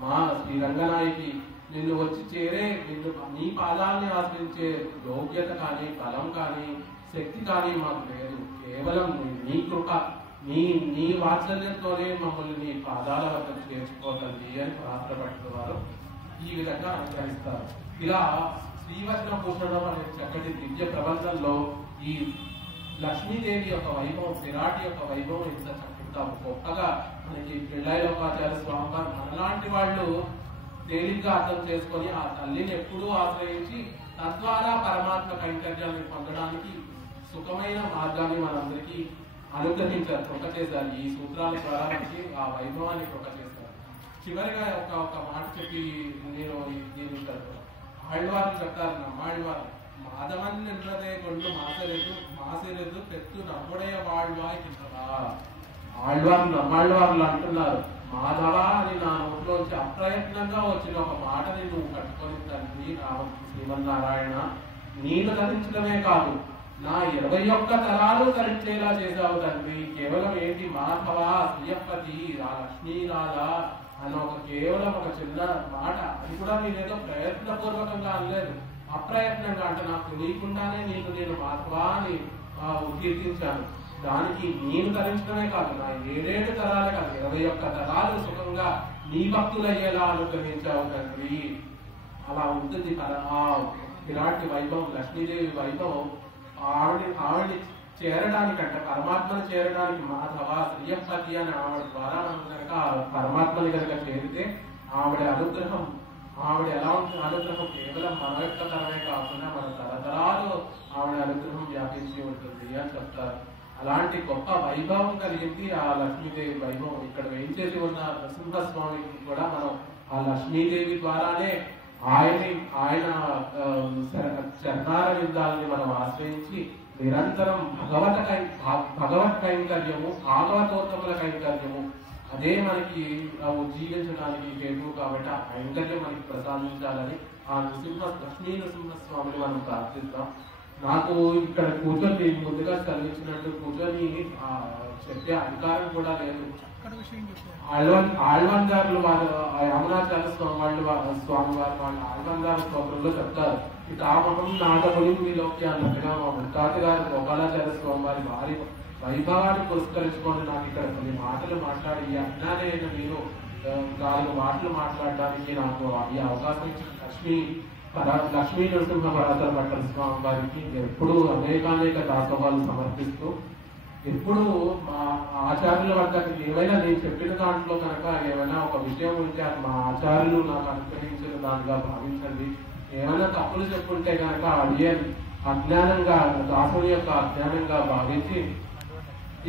మా శ్రీ రంగనాయకి, నిన్ను వచ్చి చేరే, నిన్ను నీ పాదాలని ఆశ్రయించే యోగ్యత కానీ బలం కానీ శక్తి కానీ మాకు లేదు. కేవలం నీ కృప, నీ వాత్సల్యంతోనే మమ్మల్ని నీ పాదాల వద్ద చేర్చుకోగలిగి అని ఆసరపట్టిన వారు ఈ విధంగా అనుగ్రహిస్తారు. ఇలా శ్రీవచన భూషణం అనే చక్కటి దివ్య ప్రబంధంలో ఈ లక్ష్మీదేవి యొక్క వైభవం, విరాట్ యొక్క వైభవం ఇంత చక్కగా గొప్పగా మనకి పిళ్ళైలోకాచార్య స్వామి వారు మనలాంటి వాళ్ళు తేలిగ్గా అర్థం చేసుకొని ఆ తల్లిని ఎప్పుడూ ఆశ్రయించి తద్వారా పరమాత్మ కైంకర్యాన్ని పొందడానికి సుఖమైన మార్గాన్ని మనందరికీ అనుగ్రహించారు, కృప చేశారు. ఈ సూత్రాల ద్వారా మనకి ఆ వైభవాన్ని కృప చేశారు. చివరిగా ఒక మాట చెప్పి నేను దీని ఆళ్వారు చెప్తారు. నమ్మాళ్వారు మాధవన్ నిன்றదే కొండు మాసెరెదు పెత్తు నమ్ముడయ వాళ్ళవాయికింటవా. ఆళ్వారు నమ్మాళ్వారులు అంటున్నారు, మాధవ అని నా నోట్లోంచి అప్రయత్నంగా వచ్చిన ఒక మాటని నువ్వు కట్టుకొని తండ్రి శ్రీమన్నారాయణ, నేను ధరించడమే కాదు నా 21 తరాలు ధరించేలా చేశావు తండ్రి. కేవలం ఏంటి మాధవ శ్రీయపతి ఆ లక్ష్మీరాధా అని కేవలం ఒక చిన్న మాట, అది కూడా నేనేదో ప్రయత్నపూర్వకంగా అనలేదు, అప్రయత్నంగా. అంటే నాకు తెలియకుండానే నేను మాధవా అని కీర్తించాను. దానికి నేను ధరించడమే కాదు నా 7 తరాలు కాదు 21 తరాలు సుఖంగా నీ భక్తులయ్యేలా అనుగ్రహించావు తండ్రి. అలా ఉంటుంది ఇలాంటి వైభవం, లక్ష్మీదేవి వైభవం. ఆవిడ్ని చేరడానికంటే పరమాత్మను చేరడానికి మాధవ శ్రీయపతి అని ఆవిడ ద్వారా మనం కనుక పరమాత్మని కనుక చేరితే ఆవిడ అనుగ్రహం, ఆవిడ ఎలా ఉంటుంది అనుగ్రహం కేవలం మన యొక్క తరమే కాకుండా మన తరతరాలు ఆవిడ అనుగ్రహం వ్యాపించి ఉంటుంది అని చెప్తారు. అలాంటి గొప్ప వైభవం కలిగింది ఆ లక్ష్మీదేవి వైభవం. ఇక్కడ ఏం చేసి ఉన్న నరసింహస్వామికి కూడా మనం ఆ లక్ష్మీదేవి ద్వారానే ఆయన చరణార విందాలని మనం ఆశ్రయించి నిరంతరం భగవత్ కైంకర్యము, భాగవతోత్తముల కైంకర్యము అదే మనకి జీవించడానికి హేతువు. కాబట్టి ఆ కైంకర్యం మనకి ప్రసాదించాలని ఆ లక్ష్మీ నరసింహస్వామిని మనం ప్రార్థిస్తాం. నాకు ఇక్కడ కూర్చొని ముందుగా చదివించినట్టు కూర్చొని చెప్పే అధికారం కూడా లేదు. ఆళ్వందారులు వాళ్ళు యమునాచార్య స్వామి వారు వాళ్ళ ఆళ్వందారు స్తోత్రంలో చెప్తారు, ఇటామహం నాగముని మీలోకి అన్నట్టుగా మా ముత్తాత గారు గోపాలాచార్య స్వామి వారి వైభవాన్ని పురస్కరించుకొని నాకు ఇక్కడ కొన్ని మాటలు మాట్లాడి ఈ అజ్ఞానైన మీరు 4 మాటలు మాట్లాడడానికి నాకు ఈ అవకాశం ఇచ్చిన లక్ష్మీ నరసింహ పరాశర భట్టర్ స్వామి వారికి ఎప్పుడు అనేక దాసోహాలు సమర్పిస్తూ, ఎప్పుడు మా ఆచార్యుల వద్ద ఏమైనా నేను చెప్పిన దాంట్లో కనుక ఏమైనా ఒక విషయం ఉంటే అది మా ఆచార్యులు నాకు అనుగ్రహించిన దానిగా భావించండి. ఏమైనా తప్పులు చెప్పుంటే కనుక అజ్ఞానంగా దాసుని యొక్క అజ్ఞానంగా భావించి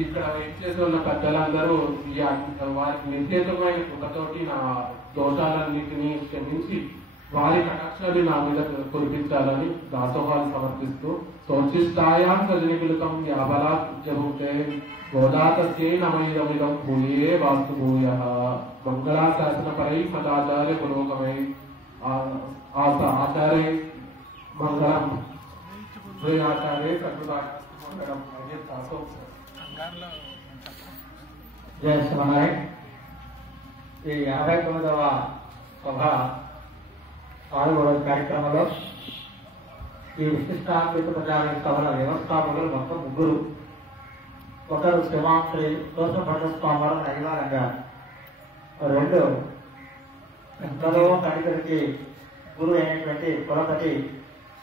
ఇక్కడ ఏం చేసి ఉన్న పెద్దలందరూ వారికి నిర్చేతమైన కృపతోటి నా దోషాలన్నింటినీ క్షమించి వారి కటాక్షాన్ని నా మీద కురిపించాలని దాసోహాలు సమర్పిస్తూ శోచిష్టాయాం సజనికులకం యాబలా జభుతే గోదాతస్యై నమైదమిదం భూయే వాస్తు భూయ మంగళాశాసన పరై సదాచార్య పురోగమై ఆచార్య మంగళం ఆచార్య సకృతాం దాసో. జయ శ్రీమన్నారాయణ. ఈ 59వ సభ పాల్గొనే కార్యక్రమంలో ఈ విశిష్టాంబిక ప్రజానికి సభల వ్యవస్థాపకులు మొత్తం 3. ఒకరు శ్రీమాన్ శ్రీ తోసభట్ట స్వామి వారు నైవారంగా, 2 ఎంతలో తల్లిదండ్రికి గురువు అయినటువంటి కులపతి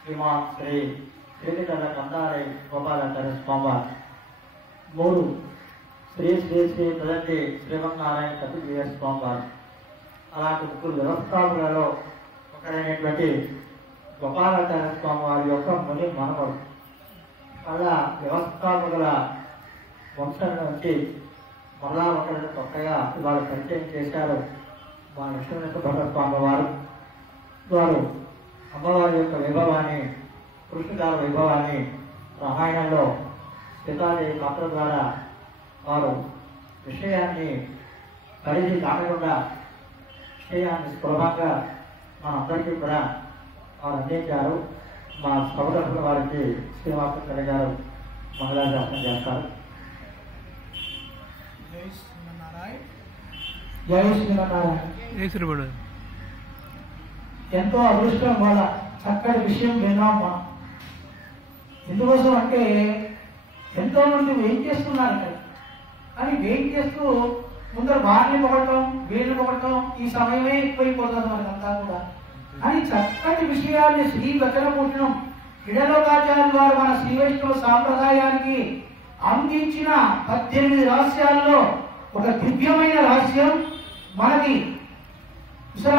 శ్రీమాన్ శ్రీ శ్రీకర కందారై గోపాలాచార్య స్వామివారు, 3 శ్రీ శ్రీ శ్రీ ప్రజెంటి శ్రీమన్నారాయణ కపిల స్వామివారు. అలాంటి 3 వ్యవస్థాపకులలో ఒకరైనటువంటి గోపాలాచార్య స్వామివారి యొక్క ముని మనవడు. అలా వ్యవస్థాపకుల వంశం నుంచి మరలా ఒకరిని కొత్తగా ఇవాళ పరిచయం చేశారు మా లక్ష్మీనరసింహ భట్ట స్వామి వారు. వారు అమ్మవారి యొక్క వైభవాన్ని, కృష్ణగారి వైభవాన్ని రామాయణంలో సీతాదేవి పాత్ర ద్వారా వారు విషయాన్ని పరిధి దాటకుండా విషయాన్ని సులభంగా మనందరికీ కూడా వారు అందించారు. మా సహోదరుల వారికి శ్రీనివాస కలిగారు మంగళాశాసనం చేస్తారు. జై శ్రీమన్నారాయణ. జై శ్రీమన్నారాయణ. ఎంతో అదృష్టం వల్ల చక్కటి విషయం విన్నాం మనం. ఎందుకోసం అంటే ఎంతో మంది వెయిట్ చేస్తున్నారు ఇక్కడ, కానీ వెయిట్ చేస్తూ ముందర వారిని పొగటం వీళ్ళని పొగటం ఈ సమయమే ఎక్కువైపోతుంది మనకంతా కూడా. అని చక్కటి విషయాన్ని శ్రీ వచనభూషణం ఇడలోకాచార్యులు వారు మన శ్రీ వైష్ణవ సాంప్రదాయానికి అందించిన 18 రహస్యాల్లో ఒక దివ్యమైన రహస్యం మనకి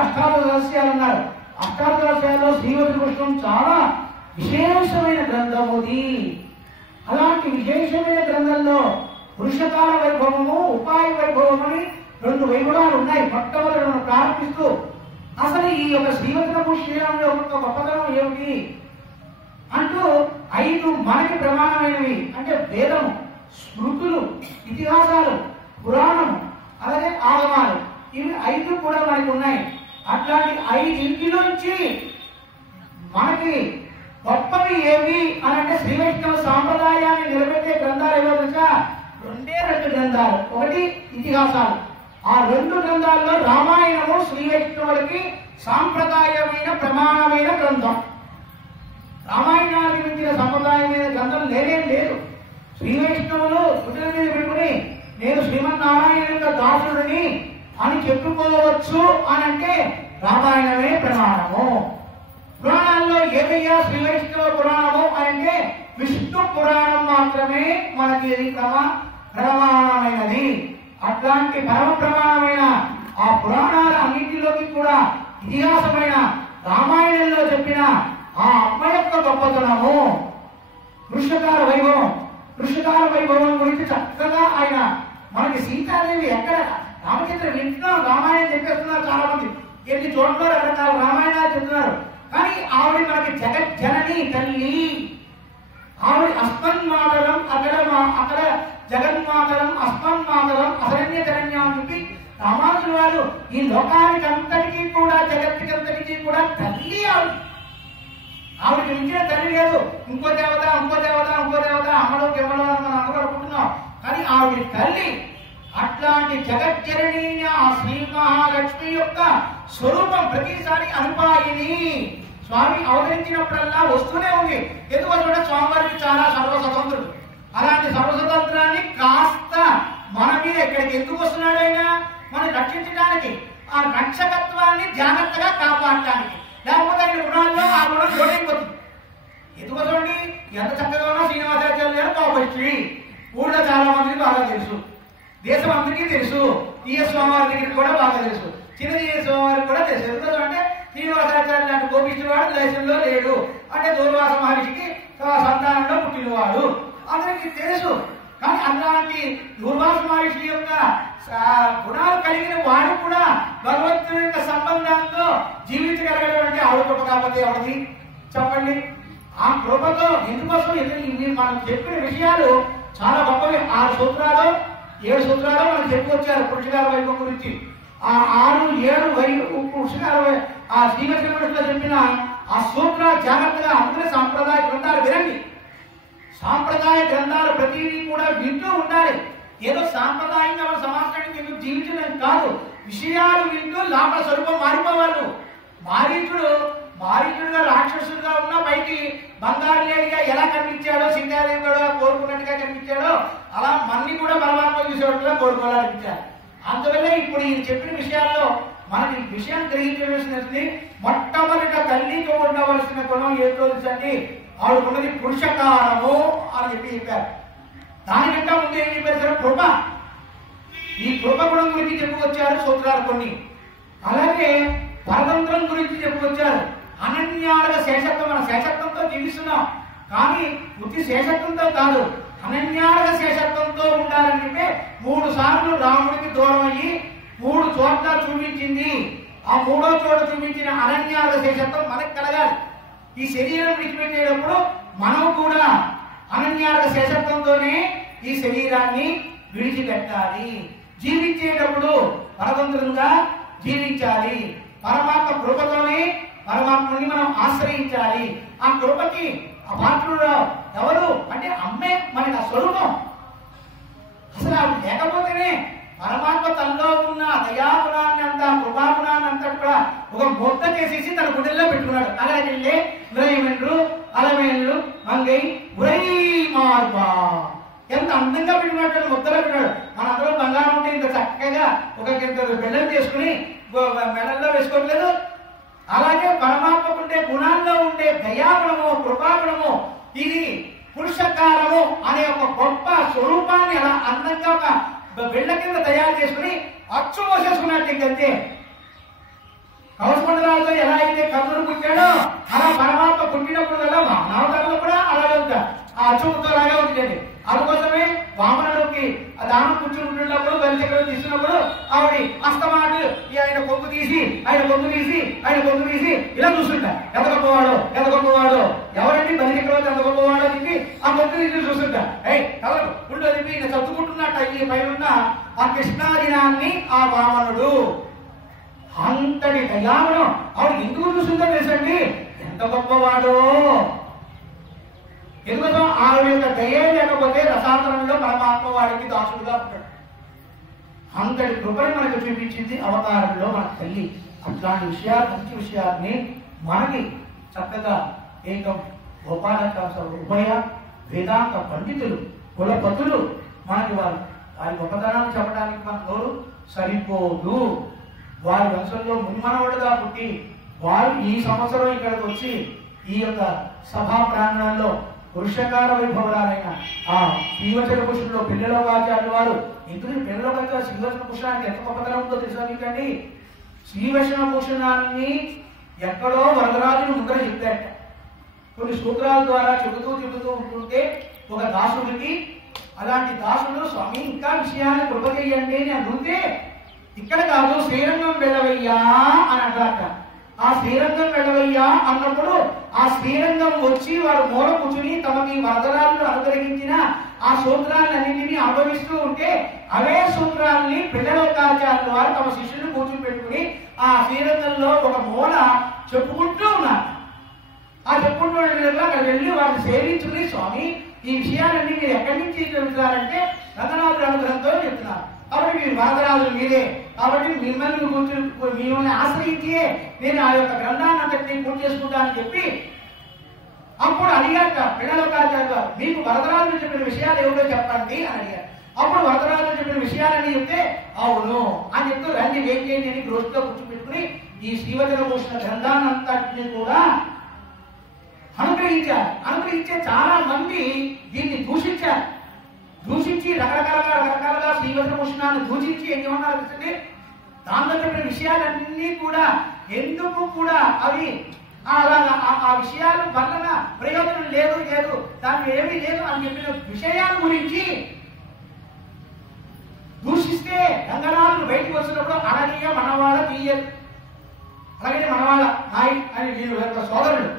అష్టాదశ రహస్యాలు ఉన్నారు. అష్టాదశ రహస్యాల్లో శ్రీవచనభూషణం చాలా విశేషమైన గ్రంథముది. అలాంటి విశేషమైన గ్రంథంలో పురుషకాల వైభవము, ఉపాయ వైభవం అని 2 వైభవాలు ఉన్నాయి. మొట్టమొదటి మనం ప్రారంభిస్తూ అసలు ఈ యొక్క శ్రీవచనభూషణం యొక్క గొప్పతనం ఏమిటి అంటూ 5 మనకి ప్రమాణమైనవి అంటే వేదము, స్మృతులు, ఇతిహాసాలు, పురాణము, అలాగే ఆగమాలు, ఇవి 5 కూడా మనకి ఉన్నాయి. అట్లాంటి 5 మనకి గొప్పవి ఏవి అని అంటే శ్రీ వైష్ణవ సాంప్రదాయాన్ని నిలబెట్టే గ్రంథాలు ఏవో తెలుసా? 2 గ్రంథాలు. ఒకటి ఇతిహాసాలు. ఆ 2 గ్రంథాల్లో రామాయణము శ్రీ వైష్ణవులకి సాంప్రదాయమైన ప్రమాణమైన గ్రంథం. రామాయణానికి మించిన సంప్రదాయమైన గ్రంథం లేనే లేదు. శ్రీ వైష్ణవులు పుట్టిన మీద పెట్టుకుని నేను శ్రీమన్నారాయణ యొక్క దాసుడిని అని చెప్పుకోవచ్చు అని అంటే రామాయణమే ప్రమాణము. పురాణాల్లో ఏమయ్యా శ్రీ వైష్ణవ పురాణము అని అంటే విష్ణు పురాణం మాత్రమే మనకి ప్రమాణమైనది. అట్లాంటి పరమ ప్రమాణమైన ఆ పురాణాల అన్నింటిలోకి కూడా ఇతిహాసమైన రామాయణంలో చెప్పిన ఆ అమ్మ యొక్క గొప్పతనము, వృషకాల వైభవం గురించి చక్కగా ఆయన మనకి సీతాదేవి ఎక్కడ రామచంద్ర వింటున్నాం, రామాయణం చెప్పేస్తున్నారు చాలా మంది, ఎన్ని చోట్ల రకరకాల రామాయణాలు చెప్తున్నారు. కానీ ఆవిడ మనకి జగజ్జనని తల్లి. ఆవిడ అస్మన్మాతరం అక్కడ జగన్మాతరం అస్మన్మాతరం అశరణ్యతరణ్యం అని చెప్పి రామానుజుల వారు ఈ లోకానికి అంతటికీ కూడా జగత్తుకంతటికీ కూడా తల్లి ఆవిడ. ఆవిడకి మించిన తల్లి లేదు. ఇంకో దేవత అమ్మలో కెమ్మలో అని మనం అందరూ అనుకుంటున్నాం, కానీ ఆవిడ తల్లి. అట్లాంటి జగజ్జనని ఆ శ్రీ మహాలక్ష్మి యొక్క స్వరూపం ప్రతిసారి అనుపాయిని స్వామి అవతరించినప్పుడల్లా వస్తూనే ఉంది. ఎందుకంటే స్వామివారికి చాలా సర్వస్వతంత్రుడు. అలాంటి సర్వస్వతంత్రాన్ని కాస్త మన మీద ఎక్కడికి ఎందుకు వస్తున్నాడు ఆయన? మనం రక్షించడానికి, ఆ రక్షకత్వాన్ని జాగ్రత్తగా కాపాడటానికి. లేకపోతే ఆయన రుణాల్లో ఆ రుణం జోడైపోతుంది. ఎందుకోసండి? ఎంత చక్కగా ఉన్నా శ్రీనివాసాచార్య గారు కోపచ్చి ఊళ్ళో చాలా మందికి బాగా తెలుసు, దేశం అందరికీ తెలుసు. టీఎస్ స్వామివారి దగ్గరికి కూడా బాగా తెలుసు, చిన్న టీఎస్ స్వామివారికి కూడా తెలుసు. ఎందుకంటే శ్రీనివాసాచార్య లాంటి కోపిష్టి వాడు దేశంలో లేడు అంటే దూర్వాస మహర్షికి సంతానంలో పుట్టినవాడు అందరికీ తెలుసు. కానీ అలాంటి దూర్వాస మహర్షి యొక్క గుణాలు కలిగిన వాడు కూడా భగవంతుని యొక్క సంబంధంతో జీవించగలగడం అంటే ఆవిడ కృప కాకపోతే ఎవరిది చెప్పండి? ఆ కృపతో ఎందుకోసం మనం చెప్పిన విషయాలు చాలా గొప్పవి. 6 సూత్రాలు 7 సూత్రాలు మనం చెప్పుకొచ్చారు పురుషకాల వైభవం గురించి. ఆ 6, 7 పురుషకాల ఆ శ్రీకృష్ణ చెప్పిన ఆ సూత్రాలు జాగ్రత్తగా అందుకనే సాంప్రదాయ గ్రంథాలు వినండి. సాంప్రదాయ గ్రంథాలు ప్రతిదీ కూడా వింటూ ఉండాలి. ఏదో సాంప్రదాయంగా మన సమాజానికి ఎందుకు జీవించడం కాదు, విషయాలు వింటూ లోపల స్వరూపం మారిపోవాలి. మారీచుడుగా రాక్షసుడుగా ఉన్న పైకి బంగారు లేడిగా ఎలా కనిపించాడో, సింగాదేవి కూడా కోరుకున్నట్టుగా కనిపించాడో అలా మన్ని కూడా పరమాత్మ చూసేట్టుగా కోరుకోవాలనిపించారు. అందువల్ల ఇప్పుడు ఈ చెప్పిన విషయాల్లో మనకి విషయం గ్రహించవలసినది మొట్టమొదటిగా తల్లికి ఉండవలసిన గుణం ఏదో తెలుసండి? ఆవిడకున్నది పురుషకారము అని చెప్పారు. దానికంటే ముందు ఏం చెప్పారు సార్? కృప. ఈ కృప గుణం గురించి చెప్పుకొచ్చారు సూత్రాలు కొన్ని. అలాగే పరతంత్రం గురించి చెప్పుకొచ్చారు. అనన్యార్గ శేషత్వం. మన శేషత్వంతో జీవిస్తున్నాం, కానీ ఉత్తి శేషత్వంతో కాదు, అనన్యార్గ శేషత్వంతో ఉండాలని చెప్పి 3 సార్లు రాముడికి దూరం అయ్యి 3 చోట్ల చూపించింది. ఆ 3వ చోట చూపించిన అనన్యార్గ శేషత్వం మనకు కలగాలి. ఈ శరీరం విడిచిపెట్టేటప్పుడు మనం కూడా అనన్యార్గ శేషత్వంతోనే ఈ శరీరాన్ని విడిచిపెట్టాలి. జీవించేటప్పుడు పరతంత్రంగా జీవించాలి. పరమాత్మ కృపతోనే పరమాత్మని మనం ఆశ్రయించాలి. ఆ కృపకి ఆ పాత్రుడు ఎవరు అంటే అమ్మే మనకి ఆ స్వరూపం. అసలు ఆవిడ లేకపోతేనే పరమాత్మ తనలో ఉన్న దయాగుణాన్ని అంతా, కృపాగుణాన్ని అంతా కూడా ఒక మొత్త చేసేసి తన గుండెల్లో పెట్టుకున్నాడు. అలాగే ఉరయమెండ్రు అలమేళ్ళు మంగై ఉరై మార్బా ఎంత అందంగా పెట్టుకున్నాడు, ముద్దలో పెట్టాడు. మన అందరూ బంగారం ఉంటే ఇంత చక్కగా ఒక బెల్లం చేసుకుని మెడల్లో వేసుకోవట్లేదు. అలాగే పరమాత్మకు ఉండే గుణాల్లో ఉండే దయాగుణము, కృపాగుణము, ఇది పురుషకారము అనే ఒక గొప్ప స్వరూపాన్ని అలా అందంగా ఒక బెళ్ళ కింద తయారు చేసుకుని అచ్చు పోసేసుకున్నట్టు. ఇంకంతే కవచమండలాలతో ఎలా అయితే కర్ణుడు పుట్టాడో అలా పరమాత్మ పుట్టినప్పుడు కదా వామనావతారంలో కూడా అలాగే ఉంటాడు. ఆ అచ్చుతో లాగే ఉంటుంది. అందుకోసమే వామనుడికి దానం కూర్చుంటున్నప్పుడు బలిచక్రం తీస్తున్నప్పుడు ఆవిడ అస్తమాటు ఆయన కొంగు తీసి ఇలా చూస్తుంటా. ఎంత గొప్పవాడు ఎవరండి బలిచక్రవర్తి ఎంత గొప్పవాడు అని చెప్పి ఆ కొంగు తీసి చూస్తుంటా. కలరు ఉండు చెప్పి ఈయన చదువుకుంటున్నట్ట ఈ పైన ఆ కృష్ణాదినాన్ని ఆ వామనుడు అంతటి దయాగుణం ఆవిడ ఎందుకు చూస్తుందో తెలుసండి, ఎంత గొప్పవాడో. ఎందుకంటే ఆవిడ యొక్క దయ లేకపోతే రసాతనంలో పరమాత్మ వాడికి దాసుడుగా ఉంటాడు. అంతటి కృపని మనకు చూపించింది అవతారంలో మన తల్లి. అట్లాంటి విషయాలు, మంచి విషయాన్ని మనకి చక్కగా ఏకం గోపాలచార్య ఉభయ వేదాంత పండితులు, కులపతులు మనకి వారి గొప్పతనాన్ని చెప్పడానికి మన నోరు సరిపోదు. వారి వంశంలో మున్మనవుడుగా పుట్టి వారు ఈ సంవత్సరం ఇక్కడికి వచ్చి ఈ యొక్క సభా ప్రాంగణంలో పురుషకార వైభవరాలైన ఆ శ్రీవచన భూషణంలో పిల్లలోకాచార్యులు వారు, ఎందుకు పిల్లలోకాచార్య శ్రీవచన భూషణానికి ఎంత గొప్పతనం ఉందో తెలుసా మీకండి? శ్రీవచన భూషణాన్ని ఎక్కడో వరదరాజులు ముందర చెప్పాట. కొన్ని సూత్రాల ద్వారా చెబుతూ ఉంటుంటే ఒక దాసుడికి, అలాంటి దాసుడు స్వామి ఇంకా విషయాన్ని కృప చేయండి అని అడిగితే, ఇక్కడ కాదు శ్రీరంగం వెళ్ళవయ్యా అని అంటారట. ఆ శ్రీరంగం వెళ్ళవయ్యా అన్నప్పుడు ఆ శ్రీరంగం వచ్చి వారు మూల కూర్చుని తమకి వరదరాజులు అనుగ్రహించిన ఆ సూత్రాలన్నింటినీ అనుభవిస్తూ ఉంటే అవే సూత్రాలని పిల్లలోకాచార్యులు వారు తమ శిష్యులు కూర్చుని పెట్టుకుని ఆ శ్రీరంగంలో ఒక మూల చెప్పుకుంటూ ఉన్నారు. ఆ చెప్పుకుంటూ అక్కడ వెళ్ళి వారిని సేవించుకుని, స్వామి ఈ విషయాలన్నీ మీరు ఎక్కడి నుంచి చెబుతున్నారంటే రంగనాథుడు అనుగ్రహంతో చెప్తున్నారు. కాబట్టి మీరు వరదరాజులు మీరే, కాబట్టి మిమ్మల్ని ఆశ్రయించి నేను ఆ యొక్క గ్రంథాన్ని అంతటినీ పూర్తి చేసుకుంటానని చెప్పి అప్పుడు అడిగాక పిల్లలోకాచార్య గారు, మీకు వరదరాజులు చెప్పిన విషయాలు ఏమిటో చెప్పండి అని అడిగారు. అప్పుడు వరదరాజులు చెప్పిన విషయాలని చెప్తే అవును అని చెప్తూ రండి వెయిట్ చేయండి అని దృష్టిలో కూర్చోబెట్టుకుని ఈ శ్రీవచన భూషణ గ్రంథాన్ని అంతటినీ కూడా అనుగ్రహించే చాలా మంది దీన్ని దూషించి రకరకాలుగా శ్రీవచన భూషణాన్ని దూషించి ఏమన్నారు తెలుసండి, దాంట్లో చెప్పిన విషయాలన్నీ కూడా ఎందుకు కూడా అవి అలాగా ఆ విషయాల వలన ప్రయోజనం లేదు దానికి ఏమీ లేదు అని చెప్పిన విషయాల గురించి దూషిస్తే రంగనాథులు బయటకు వచ్చినప్పుడు అలాగే మనవాళ్ళ తీయదు, అలాగే మనవాళ్ళ నాయక్ అని వీళ్ళు సోదరుడు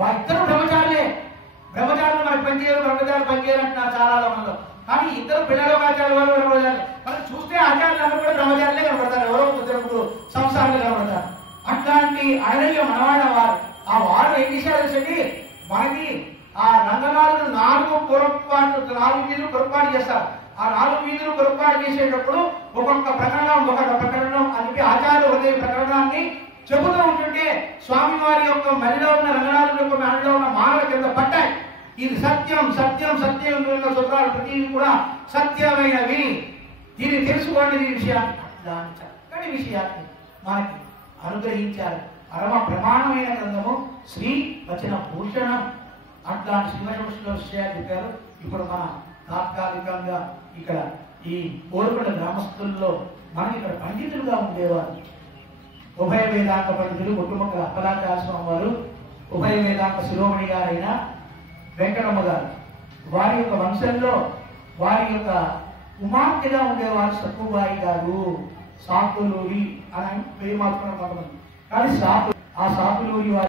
వారిద్దరు బ్రహ్మచారులు మనకు పనిచేయరు, బ్రహ్మచారులు పనిచేయరు అంటున్నారు చాలా లోకంలో. కానీ ఇద్దరు పిల్లలోకాచార్యులు వారు బ్రహ్మచారులు, మనం చూస్తే ఆచార్యులు కూడా బ్రహ్మచారులే కనబడతారు, ఎవరో ఇద్దరు సంసారాలు కనబడతారు. అట్లాంటి అడగలిగే మనవాడ వారు ఏం చేశారండి, మనకి ఆ రంగనాథులు 4 వీధులు పొరపాటు చేస్తారు. ఆ 4 వీధులు పొరపాటు చేసేటప్పుడు ఒక్కొక్క ప్రకరణం అని చెప్పి ఆచార్య హృదయ ప్రకరణాన్ని చెబుతూ ఉంటుంటే స్వామివారి యొక్క మెడలో ఉన్న రంగనాథుల యొక్క మెడలో ఉన్న మానవ కింద పట్టాయి. ఇది సత్యం సూత్రాలు ప్రతి కూడా సత్యమైనవి, దీన్ని తెలుసుకోండి. ఈ విషయాన్ని దాని చక్కటి విషయాన్ని మనకి అనుగ్రహించారు. పరమ ప్రమాణమైన గ్రంథము శ్రీ వచన భూషణం. అట్లాంటి శివశంలో విషయాలు చెప్పారు. ఇప్పుడు మన తాత్కాలికంగా ఇక్కడ ఈ కోరుకొండ గ్రామస్తుల్లో మనకి ఇక్కడ పండితులుగా ఉండేవారు. ఉభయ వేదాంత పండితులు కుటుంబకుల అప్పలాచార్య స్వామి వారు, ఉభయ వేదాంత శిరోమణి గారైన వెంకటమ్మ గారు, వారి యొక్క వంశంలో వారి యొక్క కుమార్తెగా ఉండేవారు సక్కుబాయి గారు. సాకులూరి అని పేరు మాత్రం కొంతమంది, కానీ ఆ సాకులూరి వారి